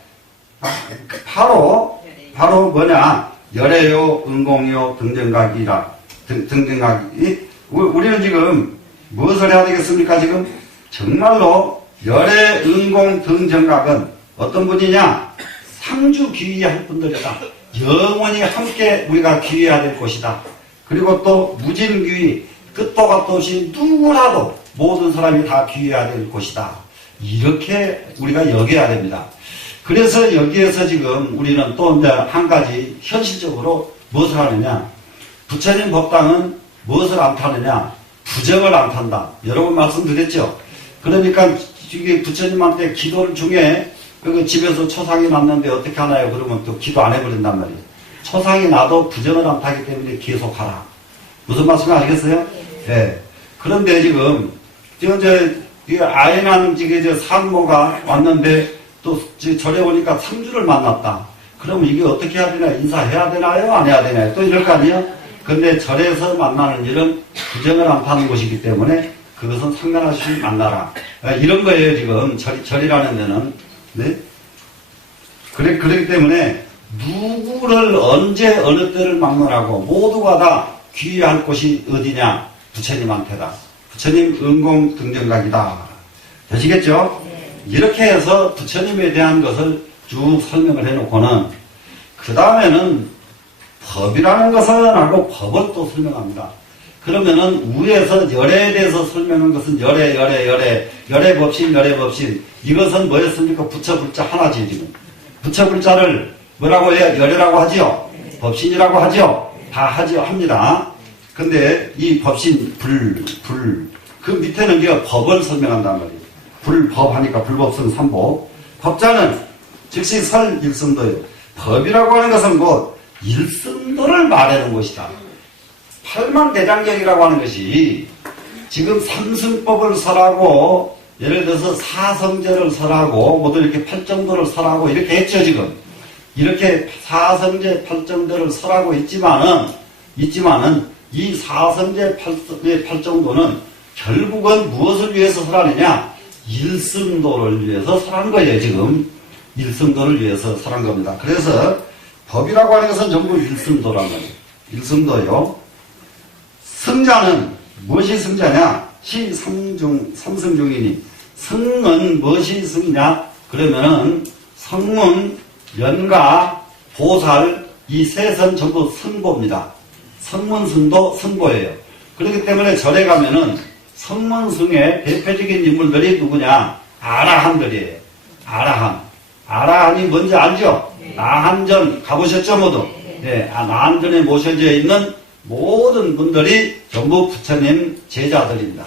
바로 뭐냐 열애요 은공요 등정각이라 등정각이 우리는 지금 무엇을 해야 되겠습니까 지금 정말로 열애 은공 등정각은 어떤 분이냐 상주 귀의할 분들이다. 영원히 함께 우리가 귀의해야 될 것이다. 그리고 또 무진귀의 끝도 갓도 없이 누구라도 모든 사람이 다 귀의해야 될 것이다. 이렇게 우리가 여겨야 됩니다. 그래서 여기에서 지금 우리는 또 이제 한 가지 현실적으로 무엇을 하느냐. 부처님 법당은 무엇을 안 타느냐. 부정을 안 탄다. 여러 번 말씀드렸죠. 그러니까 이게 부처님한테 기도를 중에 집에서 초상이 났는데 어떻게 하나요? 그러면 또 기도 안 해버린단 말이에요. 초상이 나도 부정을 안 타기 때문에 계속하라. 무슨 말씀 아시겠어요? 네. 그런데 지금 아이난 산모가 왔는데 또 절에 오니까 상주를 만났다. 그러면 이게 어떻게 해야 되나? 인사해야 되나요? 안 해야 되나요? 또 이럴 거 아니에요? 근데 절에서 만나는 일은 부정을 안 타는 곳이기 때문에 그것은 상관없이 만나라. 이런 거예요, 지금. 절이라는 데는. 네? 그렇기 때문에 누구를 언제 어느 때를 막론하고 모두가 다 귀의할 곳이 어디냐? 부처님한테다. 부처님 은공 등정각이다. 되시겠죠? 이렇게 해서 부처님에 대한 것을 쭉 설명을 해놓고는 그 다음에는 법이라는 것은 하고 법을 또 설명합니다. 그러면은 위에서 열애에 대해서 설명한 것은 열애법신. 이것은 뭐였습니까? 부처불자 하나지 지금. 부처불자를 뭐라고 해야 열애라고 하지요? 법신이라고 하지요? 다 하지요? 합니다. 근데 이 법신 그 밑에는 우리가 법을 설명한단 말이에요. 불법 하니까 불법성 삼법. 법자는 즉시 설일승도예요. 법이라고 하는 것은 곧 일승도를 말하는 것이다. 팔만대장경이라고 하는 것이 지금 삼승법을 설하고 예를 들어서 사성제를 설하고 모두 이렇게 팔정도를 설하고 이렇게 했죠 지금. 이렇게 사성제 팔정도를 설하고 있지만은 이 사성제 팔정도는 결국은 무엇을 위해서 설하느냐? 일승도를 위해서 설한 거예요 지금. 일승도를 위해서 설한 겁니다. 그래서 법이라고 하는 것은 전부 일승도란 말이에요. 일승도요. 승자는 무엇이 승자냐? 삼승중이니 승은 무엇이 승이냐? 그러면은 성문, 연가, 보살 이 셋은 전부 승보입니다. 성문승도 승보예요. 그렇기 때문에 절에 가면은 성문승의 대표적인 인물들이 누구냐? 아라한들이에요. 아라한이 뭔지 알죠? 나한전 가보셨죠 모두? 네, 나한전에 모셔져 있는 모든 분들이 전부 부처님 제자들입니다.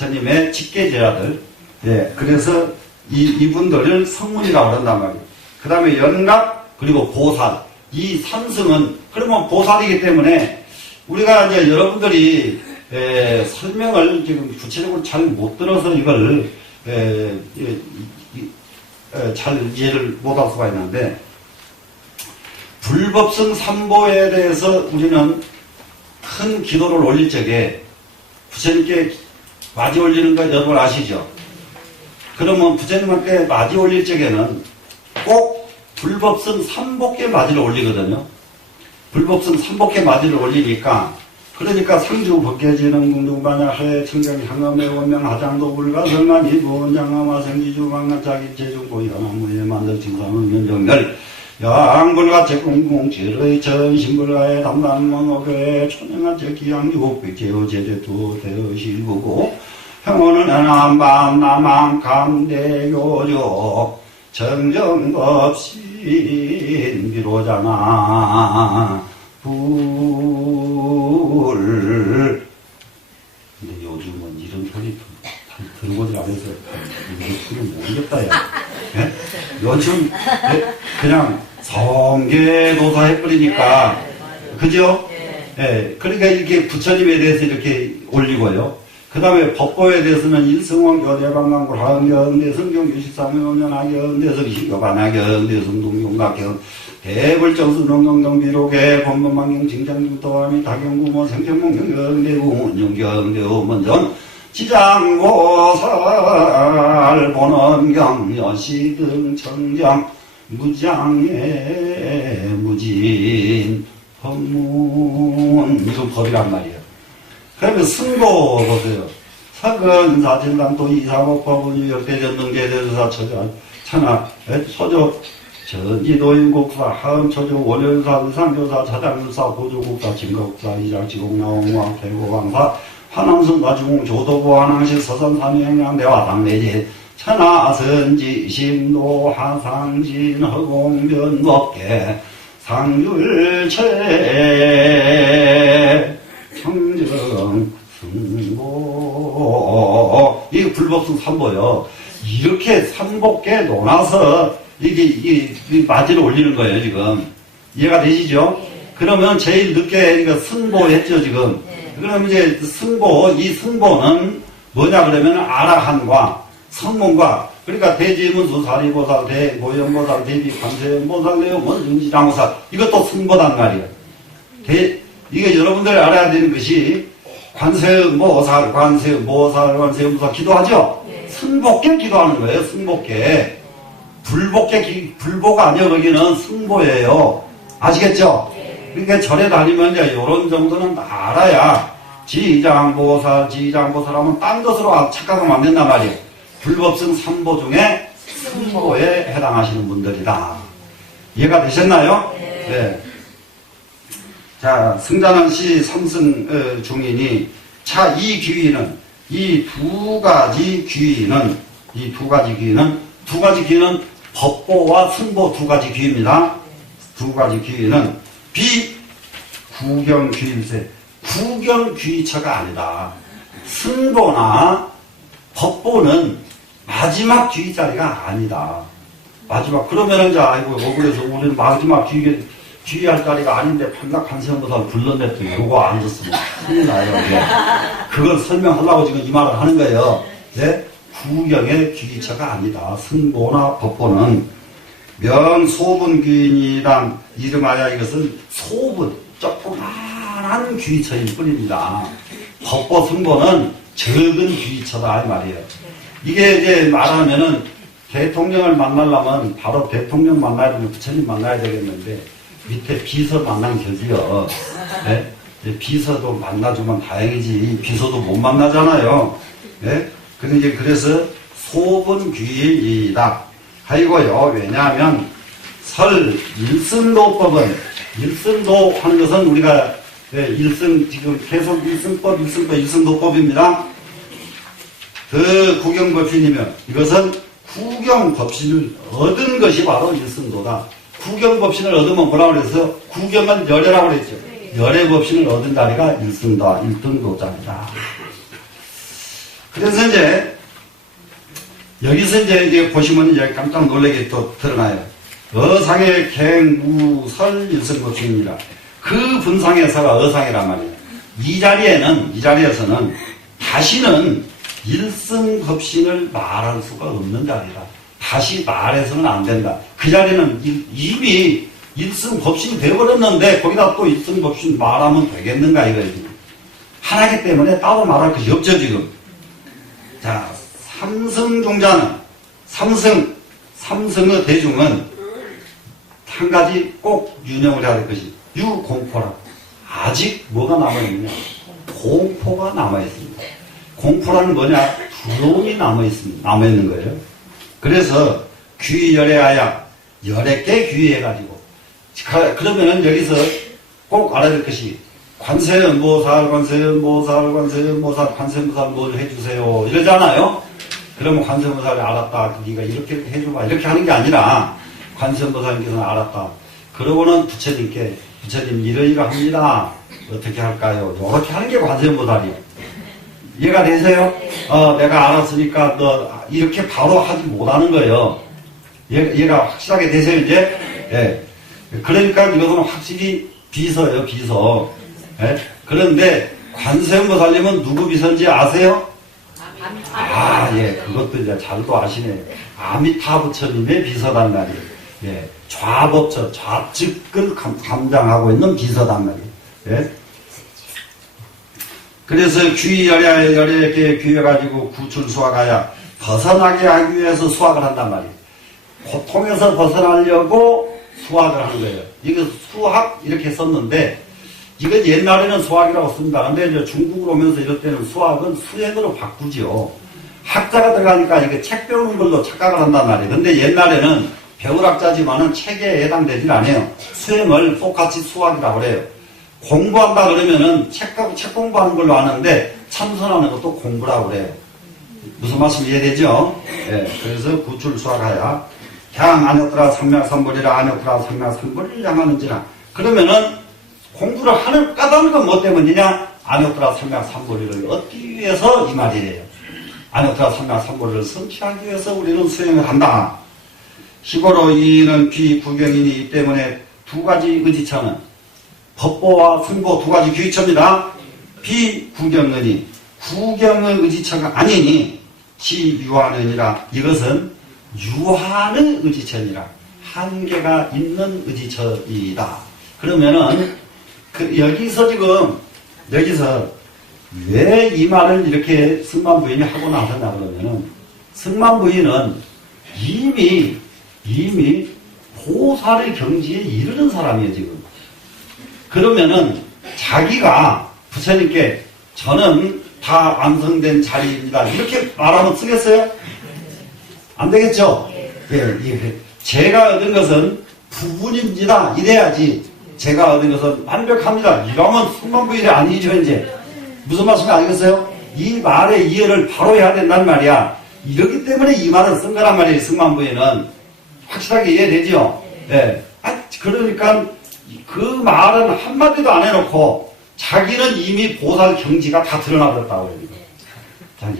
부처님의 직계제자들. 예, 그래서 이분들을 성문이라고 그런단 말이에요. 그 다음에 연각, 그리고 보살. 이 삼승은, 그러면 보살이기 때문에 우리가 이제 여러분들이 설명을 지금 구체적으로 잘 못 들어서 이걸 잘 이해를 못할 수가 있는데, 불법성 삼보에 대해서 우리는 큰 기도를 올릴 적에 부처님께 맞이 올리는 거 여러분 아시죠? 그러면 부처님한테 맞이 올릴 적에는 꼭 불법성 삼복계 맞이를 올리거든요. 불법성 삼복계 맞이를 올리니까, 그러니까 상주 법계지는 궁중반야하에 청정 향암의 원명 하장도 불가설만 이분 양암화 생기주 강나자기 제중고 연암무에 만들 진상은 연정멸 양불가체 공공질의 전신불가의 담당원어교의 초능한체 기양육백제호 제제투 대의실부고 형오는 한밤 남한 감대교조 정정법신 비로자나 불. 근데 요즘은 이런 소리 들어보지 않아서 이게 소리 모르겠다, 야. 예? 요즘 그냥 성계도사 해버리니까, 그죠? 예. 그러니까 이렇게 부처님에 대해서 이렇게 올리고요. 그 다음에 법보에 대해서는 일성왕 교대방강불 하은경 대성경 유식사명원년 하경 대성시교반 하경 대성동용각경 대불정수농경경 비록의 법문망경 징장중도함이 다경구모 생경문경경 대우문용경 대우문전 지장고살 본원경 여시등 청장 무장의 무진 법문, 이건 법이란 말이에요. 그러면 승보 보세요. 사근 사진단도 이사법법은 역대전등제대조사 천하 소조 전지도인국사 하음초조 원현사 의상교사 차장교사 보조국사 진거국사 이장지공나홍왕 대고강사 화남순 중공 조도부 한항시 서선산행량 대화당내지 천하선지 심도 하상진 허공변법계 상률체 청정 승보. 이게 불법성 삼보요. 이렇게 삼복계 논아서 이게 맞이를 올리는 거예요, 지금. 이해가 되시죠? 그러면 제일 늦게 승보 했죠, 지금. 그럼 이제 승보, 이 승보는 뭐냐 그러면 아라한과 성문과, 그러니까 대지문수 사리보살, 대모연보살, 대비관세음보살, 내음원 윤지장보살, 이것도 승보단 말이에요. 이게 여러분들이 알아야 되는 것이 관세음보살, 관세음보살 기도하죠? 승복계 기도하는 거예요, 승복계. 불보가 아니요, 거기는 승보예요. 아시겠죠? 그러니까 절에 다니면 이제 요런 정도는 알아야 지장보살 하면 딴 것으로 착각하면 안 된단 말이에요. 불법성 삼보 중에 승보에 해당하시는 분들이다. 이해가 되셨나요? 네. 자, 승자난시 삼승 중이니, 자, 이 귀위는, 이 두 가지 귀위는 법보와 승보 두 가지 귀위입니다. 두 가지 귀위는 비구경귀일세, 구경귀처가 아니다. 승보나 법보는 마지막 귀자리가 아니다. 마지막, 그러면은 이제, 아이고, 억울해서 우리는 마지막 귀할 자리가 아닌데 판각한세음보살 불렀는데 요거 안 줬으면 큰일 나요. 예. 그걸 설명하려고 지금 이 말을 하는 거예요. 네? 구경의 귀처가 아니다. 승보나 법보는 명소분귀인이란 이름하여 이것은 소분, 조그만한 귀처일 뿐입니다. 법보 승보는 적은 귀처다 이 말이에요. 이게 이제 말하면은 대통령을 만나려면 바로 대통령 만나야 되면 부처님 만나야 되겠는데 밑에 비서 만난 격이요. 네? 비서도 만나주면 다행이지 비서도 못 만나잖아요. 네? 그래서 소분귀일이다 하이고요. 왜냐하면 일승도법은 일승도 하는 것은 우리가 지금 계속 일승도법입니다. 그 구경법신이면 이것은 구경법신을 얻은 것이 바로 일승도다. 구경법신을 얻으면 뭐라고 그래서 구경은 열애라고 그랬죠. 열애법신을 얻은 자리가 일승도자이다. 그래서 이제 여기서 이제 보시면 이제 깜짝 놀라게 또 드러나요. 어상의 갱우설 일성법칙입니다. 그 분상에서가 어상이란 말이에요. 이 자리에서는 다시는 일성법신을 말할 수가 없는 자리다. 다시 말해서는 안 된다. 그 자리는 이미 일성법신이 되어버렸는데 거기다 또 일성법신 말하면 되겠는가 이거예요. 하나이기 때문에 따로 말할 것이 없죠 지금. 자, 삼성종자는 삼성의 대중은 한 가지 꼭 유념을 해야 될 것이 유공포라. 아직 뭐가 남아있냐? 공포가 남아있습니다. 공포라는 뭐냐? 두려움이 남아있는 거예요. 그래서 귀열애하야 열애께 귀해가지고 그러면은 여기서 꼭 알아야 될 것이 관세음보살 뭘 해주세요 이러잖아요. 그러면 관세음보살이 알았다. 네가 이렇게 해줘봐 이렇게 하는 게 아니라 관세음보살님께서는 알았다. 그러고는 부처님 이러이러합니다. 어떻게 할까요? 이렇게 하는 게 관세음보살이에요. 이해가 되세요? 내가 알았으니까 너 이렇게 바로 하지 못하는 거예요. 얘가 확실하게 되세요 이제? 예. 그러니까 이것은 확실히 비서예요 비서. 예? 그런데 관세음보살님은 누구 비서인지 아세요? 예, 그것도 이제 잘도 아시네. 아미타 부처님의 비서단 말이에요. 예, 좌법처, 좌측을 감장하고 있는 비서단 말이에요. 예? 그래서 열애에게 귀해가지고 구출수학하야 벗어나게 하기 위해서 수학을 한단 말이에요. 고통에서 벗어나려고 수학을 하는 거예요. 이거 수학 이렇게 썼는데 이건 옛날에는 수학이라고 씁니다. 근데 이제 중국으로 오면서 이럴 때는 수학은 수행으로 바꾸죠. 학자가 들어가니까 이게 책 배우는 걸로 착각을 한단 말이에요. 근데 옛날에는 배울학자지만은 책에 해당되진 않아요. 수행을 똑같이 수학이라고 그래요. 공부한다 그러면은 책 공부하는 걸로 아는데 참선하는 것도 공부라고 그래요. 무슨 말씀 이해되죠? 예, 그래서 구출수학하야 향 안역들아 삼맥삼벌이라 안역들아 삼맥삼벌을 향하는지라. 그러면은 공부를 하는 까다로운 건 뭐 때문이냐? 안역들아 삼맥삼벌이를 얻기 위해서 이 말이에요. 안역들아 삼맥삼벌을 성취하기 위해서 우리는 수행을 한다. 시고로 이는 비구경이니 때문에 두 가지 의지처는 법보와 승보 두 가지 규의처입니다. 비구경은이 구경의 의지처가 아니니 시유한은이라. 이것은 유한의 의지처니라. 한계가 있는 의지처이다. 그러면은 여기서 왜 이 말을 이렇게 승만부인이 하고 나서냐 그러면은 승만부인은 이미 보살의 경지에 이르는 사람이에요 지금. 그러면은 자기가 부처님께 저는 다 완성된 자리입니다 이렇게 말하면 쓰겠어요? 안 되겠죠? 예. 제가 얻은 것은 부분입니다 이래야지. 제가 얻은 것은 완벽합니다 이러면 승만부인이 아니죠 이제. 무슨 말씀인지 알겠어요? 이 말의 이해를 바로 해야 된단 말이야. 이렇기 때문에 이 말을 쓴 거란 말이에요. 승만부인은 확실하게 이해되죠? 예. 그러니까 그 말은 한마디도 안 해놓고 자기는 이미 보살 경지가 다 드러나버렸다고 합니다.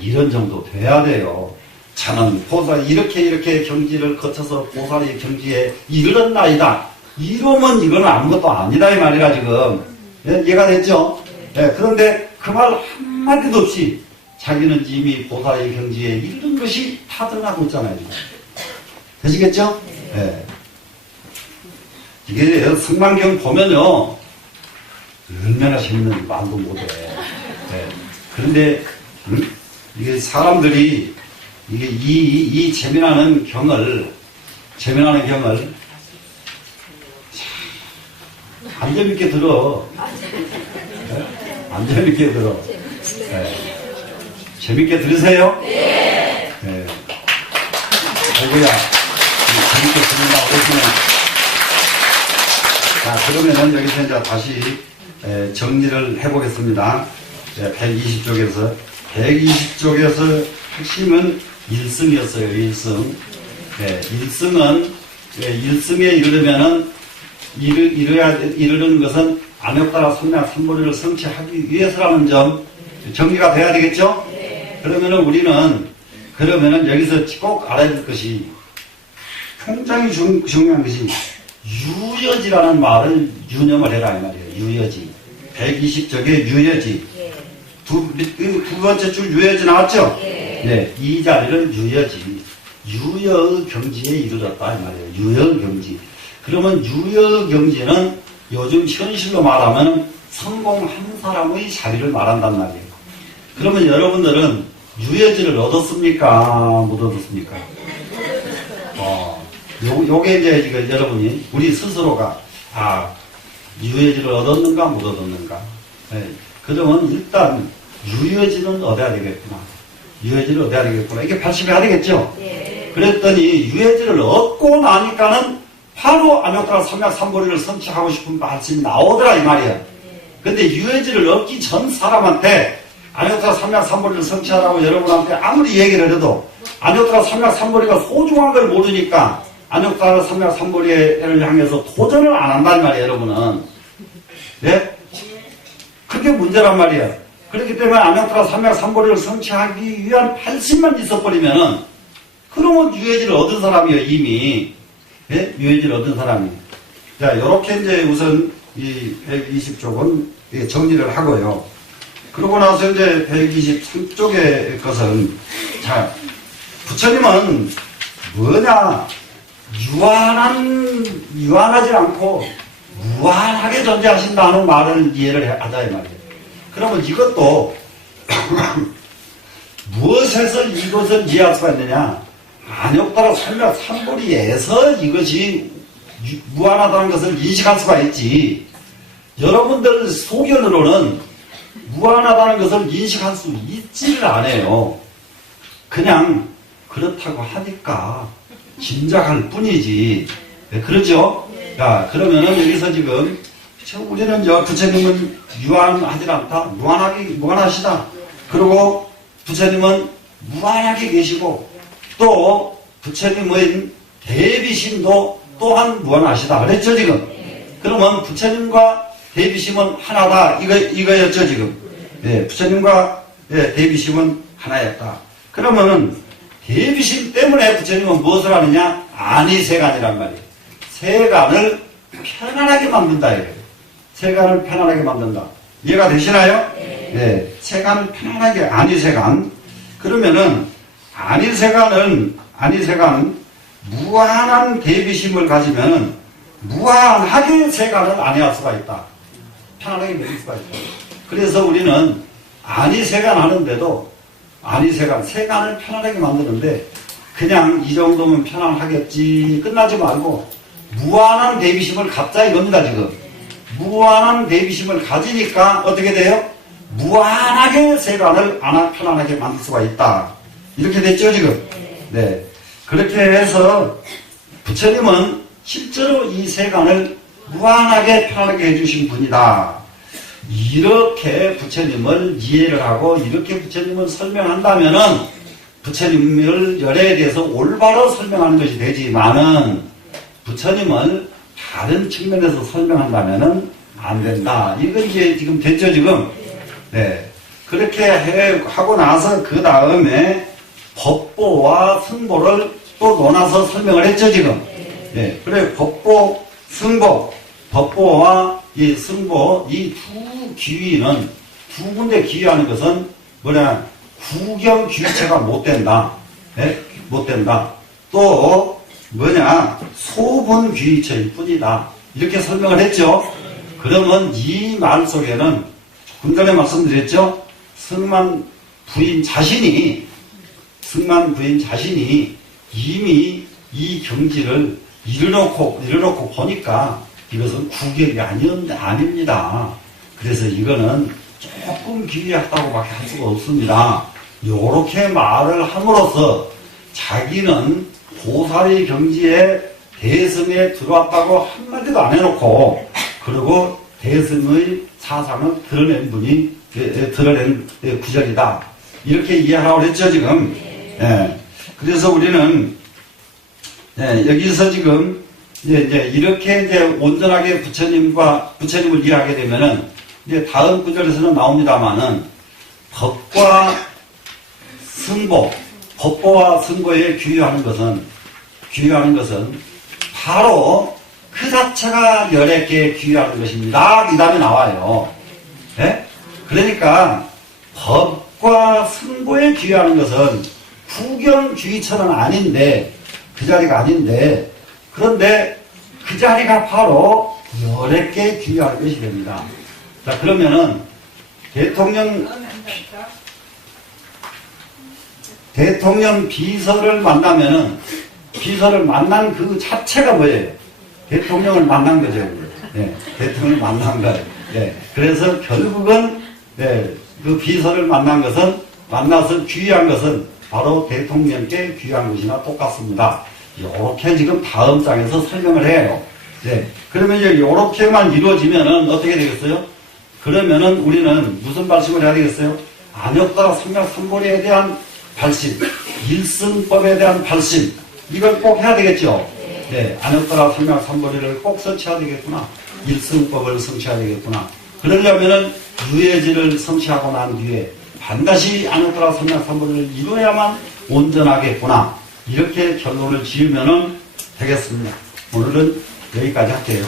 이런 정도 돼야 돼요. 저는 보살 이렇게 경지를 거쳐서 보살의 경지에 이르렀나이다. 이러면 이건 아무것도 아니다 이 말이라 지금. 예? 이해가 됐죠? 예. 그런데 그 말 한마디도 없이 자기는 이미 보살의 경지에 이른 것이 다 드러나고 있잖아요. 지금. 되시겠죠? 예. 이게 승만경 보면요 얼마나 재밌는지 말도 못해. 예. 그런데 이게 사람들이 이게 이 재미나는 경을 안전 있게 들어. 예? 안전 있게 들어. 예. 재밌게 들으세요? 네. 예. 아이고야 재밌게 들으려고 그러시면. 자, 그러면은 여기서 이제 다시 정리를 해보겠습니다. 120쪽에서. 120쪽에서 핵심은 일승이었어요, 일승. 일승은, 일승에 이르려면은, 이르는 것은 안역따라 삼맥삼보리를 성취하기 위해서라는 점, 정리가 돼야 되겠죠? 그러면은 우리는 그러면은 여기서 꼭 알아야 될 것이 굉장히 중요한 것이 유여지라는 말을 유념을 해라 이 말이에요. 유여지. 120쪽에 유여지. 두 번째 줄 유여지 나왔죠? 네, 이 자리를 유여지. 유여 경지에 이르렀다 이 말이에요. 유여 경지. 그러면 유여 경지는 요즘 현실로 말하면 성공한 사람의 자리를 말한단 말이에요. 그러면 여러분들은 유여지를 얻었습니까? 못 얻었습니까? 요게 이제 이거 여러분이 우리 스스로가 유여지를 얻었는가 못 얻었는가. 네. 그러면 일단 유여지는 얻어야 되겠구나. 유여지를 얻어야 되겠구나. 이게 80해야 되겠죠? 네. 그랬더니 유여지를 얻고 나니까는 바로 안욕달라 삼약삼보리를 성취하고 싶은 말씀이 나오더라 이 말이야. 근데 유여지를 얻기 전 사람한테 안욕달라 삼약삼보리를 성취하라고 여러분한테 아무리 얘기를 해도 안욕달라 삼약삼보리가 소중한 걸 모르니까 안욕달라 삼약삼보리를 향해서 도전을 안 한단 말이에요, 여러분은. 네? 그게 문제란 말이에요. 그렇기 때문에 안욕달라 삼약삼보리를 성취하기 위한 판심만 있어버리면은 그러면 유해지를 얻은 사람이에요, 이미. 네? 유해지를 얻은 사람이. 자, 요렇게 이제 우선 이 120쪽은 정리를 하고요. 그러고 나서 이제 123쪽의 것은, 자, 부처님은 뭐냐, 유한하지 않고 무한하게 존재하신다는 말을 이해를 하자 이 말이에요. 그러면 이것도 무엇에서 이것을 이해할 수가 있느냐? 안욕달라 삼약삼보리에서 이것이 무한하다는 것을 인식할 수가 있지. 여러분들 소견으로는 무한하다는 것을 인식할 수 있지를 않아요. 그냥 그렇다고 하니까 짐작할 뿐이지. 네, 그러죠? 자, 그러면은 여기서 지금 우리는 부처님은 유한하지 않다. 무한하시다. 그리고 부처님은 무한하게 계시고 또 부처님의 대비심도 또한 무한하시다. 그랬죠, 지금? 그러면 부처님과 대비심은 하나다. 이거였죠, 지금? 네, 부처님과 대비심은 하나였다. 그러면은 대비심 때문에 부처님은 무엇을 하느냐? 안이세간이란 말이에요. 세간을 편안하게 만든다. 이래요. 세간을 편안하게 만든다. 이해가 되시나요? 네. 세간을 편안하게, 안이세간. 그러면은, 안이세간은 무한한 대비심을 가지면은, 무한하게 세간을 안해할 수가 있다. 편안하게 만들 수가 있다. 그래서 우리는 안이세간 하는데도, 세간을 편안하게 만드는데, 그냥 이 정도면 편안하겠지, 끝나지 말고, 무한한 대비심을 갖자 이겁니다, 지금. 무한한 대비심을 가지니까 어떻게 돼요? 무한하게 세간을 편안하게 만들 수가 있다. 이렇게 됐죠, 지금? 네. 그렇게 해서 부처님은 실제로 이 세간을 무한하게 편안하게 해주신 분이다. 이렇게 부처님을 이해를 하고 이렇게 부처님을 설명한다면은 부처님을 열애에 대해서 올바로 설명하는 것이 되지만은 부처님을 다른 측면에서 설명한다면은 안 된다. 이거 이제 지금 됐죠, 지금? 네. 그렇게 하고 나서 그 다음에 법보와 승보를 또 논아서 설명을 했죠, 지금? 네. 그래, 법보, 승보, 법보와 이 승보, 이 두 귀위는, 두 군데 귀위하는 것은 뭐냐, 구경 귀위체가 못 된다. 네? 못 된다. 또, 뭐냐, 소분 귀위체일 뿐이다. 이렇게 설명을 했죠. 그러면 이 말 속에는, 금 전에 말씀드렸죠? 승만 부인 자신이 이미 이 경지를 이르놓고 보니까 이것은 구경이 아닙니다. 그래서 이거는 조금 기이하다고밖에 할 수가 없습니다. 요렇게 말을 함으로써 자기는 보살의 경지에 대승에 들어왔다고 한마디도 안 해놓고 그리고 대승의 사상을 드러낸 구절이다. 이렇게 이해하라고 했죠, 지금. 예. 그래서 우리는, 여기서 지금, 이제 이렇게 이제 온전하게 부처님을 이해하게 되면은, 이제 다음 구절에서는 나옵니다만은, 법과 승보, 법보와 승보에 귀유하는 것은 바로 그 자체가 열애께 귀유하는 것입니다. 이 다음에 나와요. 예? 그러니까 법과 승보에 귀유하는 것은 후견주의처는 아닌데, 그 자리가 아닌데, 그런데 그 자리가 바로 열애께 귀유할 것이 됩니다. 자, 그러면은 대통령 비서를 만나면은, 비서를 만난 그 자체가 뭐예요? 대통령을 만난 거죠. 예, 대통령을 만난 거예요. 예, 그래서 결국은, 예, 그 비서를 만나서 귀의한 것은 바로 대통령께 귀의한 것이나 똑같습니다. 이렇게 지금 다음 장에서 설명을 해요. 예, 그러면 이제 이렇게만 이루어지면은 어떻게 되겠어요? 그러면은 우리는 무슨 발심을 해야 되겠어요? 안역과 성약 삼보리에 대한 발심, 일승법에 대한 발심, 이걸 꼭 해야 되겠죠? 네, 안역과 성약 삼보리를 꼭 성취해야 되겠구나. 일승법을 성취해야 되겠구나. 그러려면은 유예지를 성취하고 난 뒤에 반드시 안역과 성약 삼보리를 이루어야만 온전하겠구나. 이렇게 결론을 지으면은 되겠습니다. 오늘은 여기까지 할게요.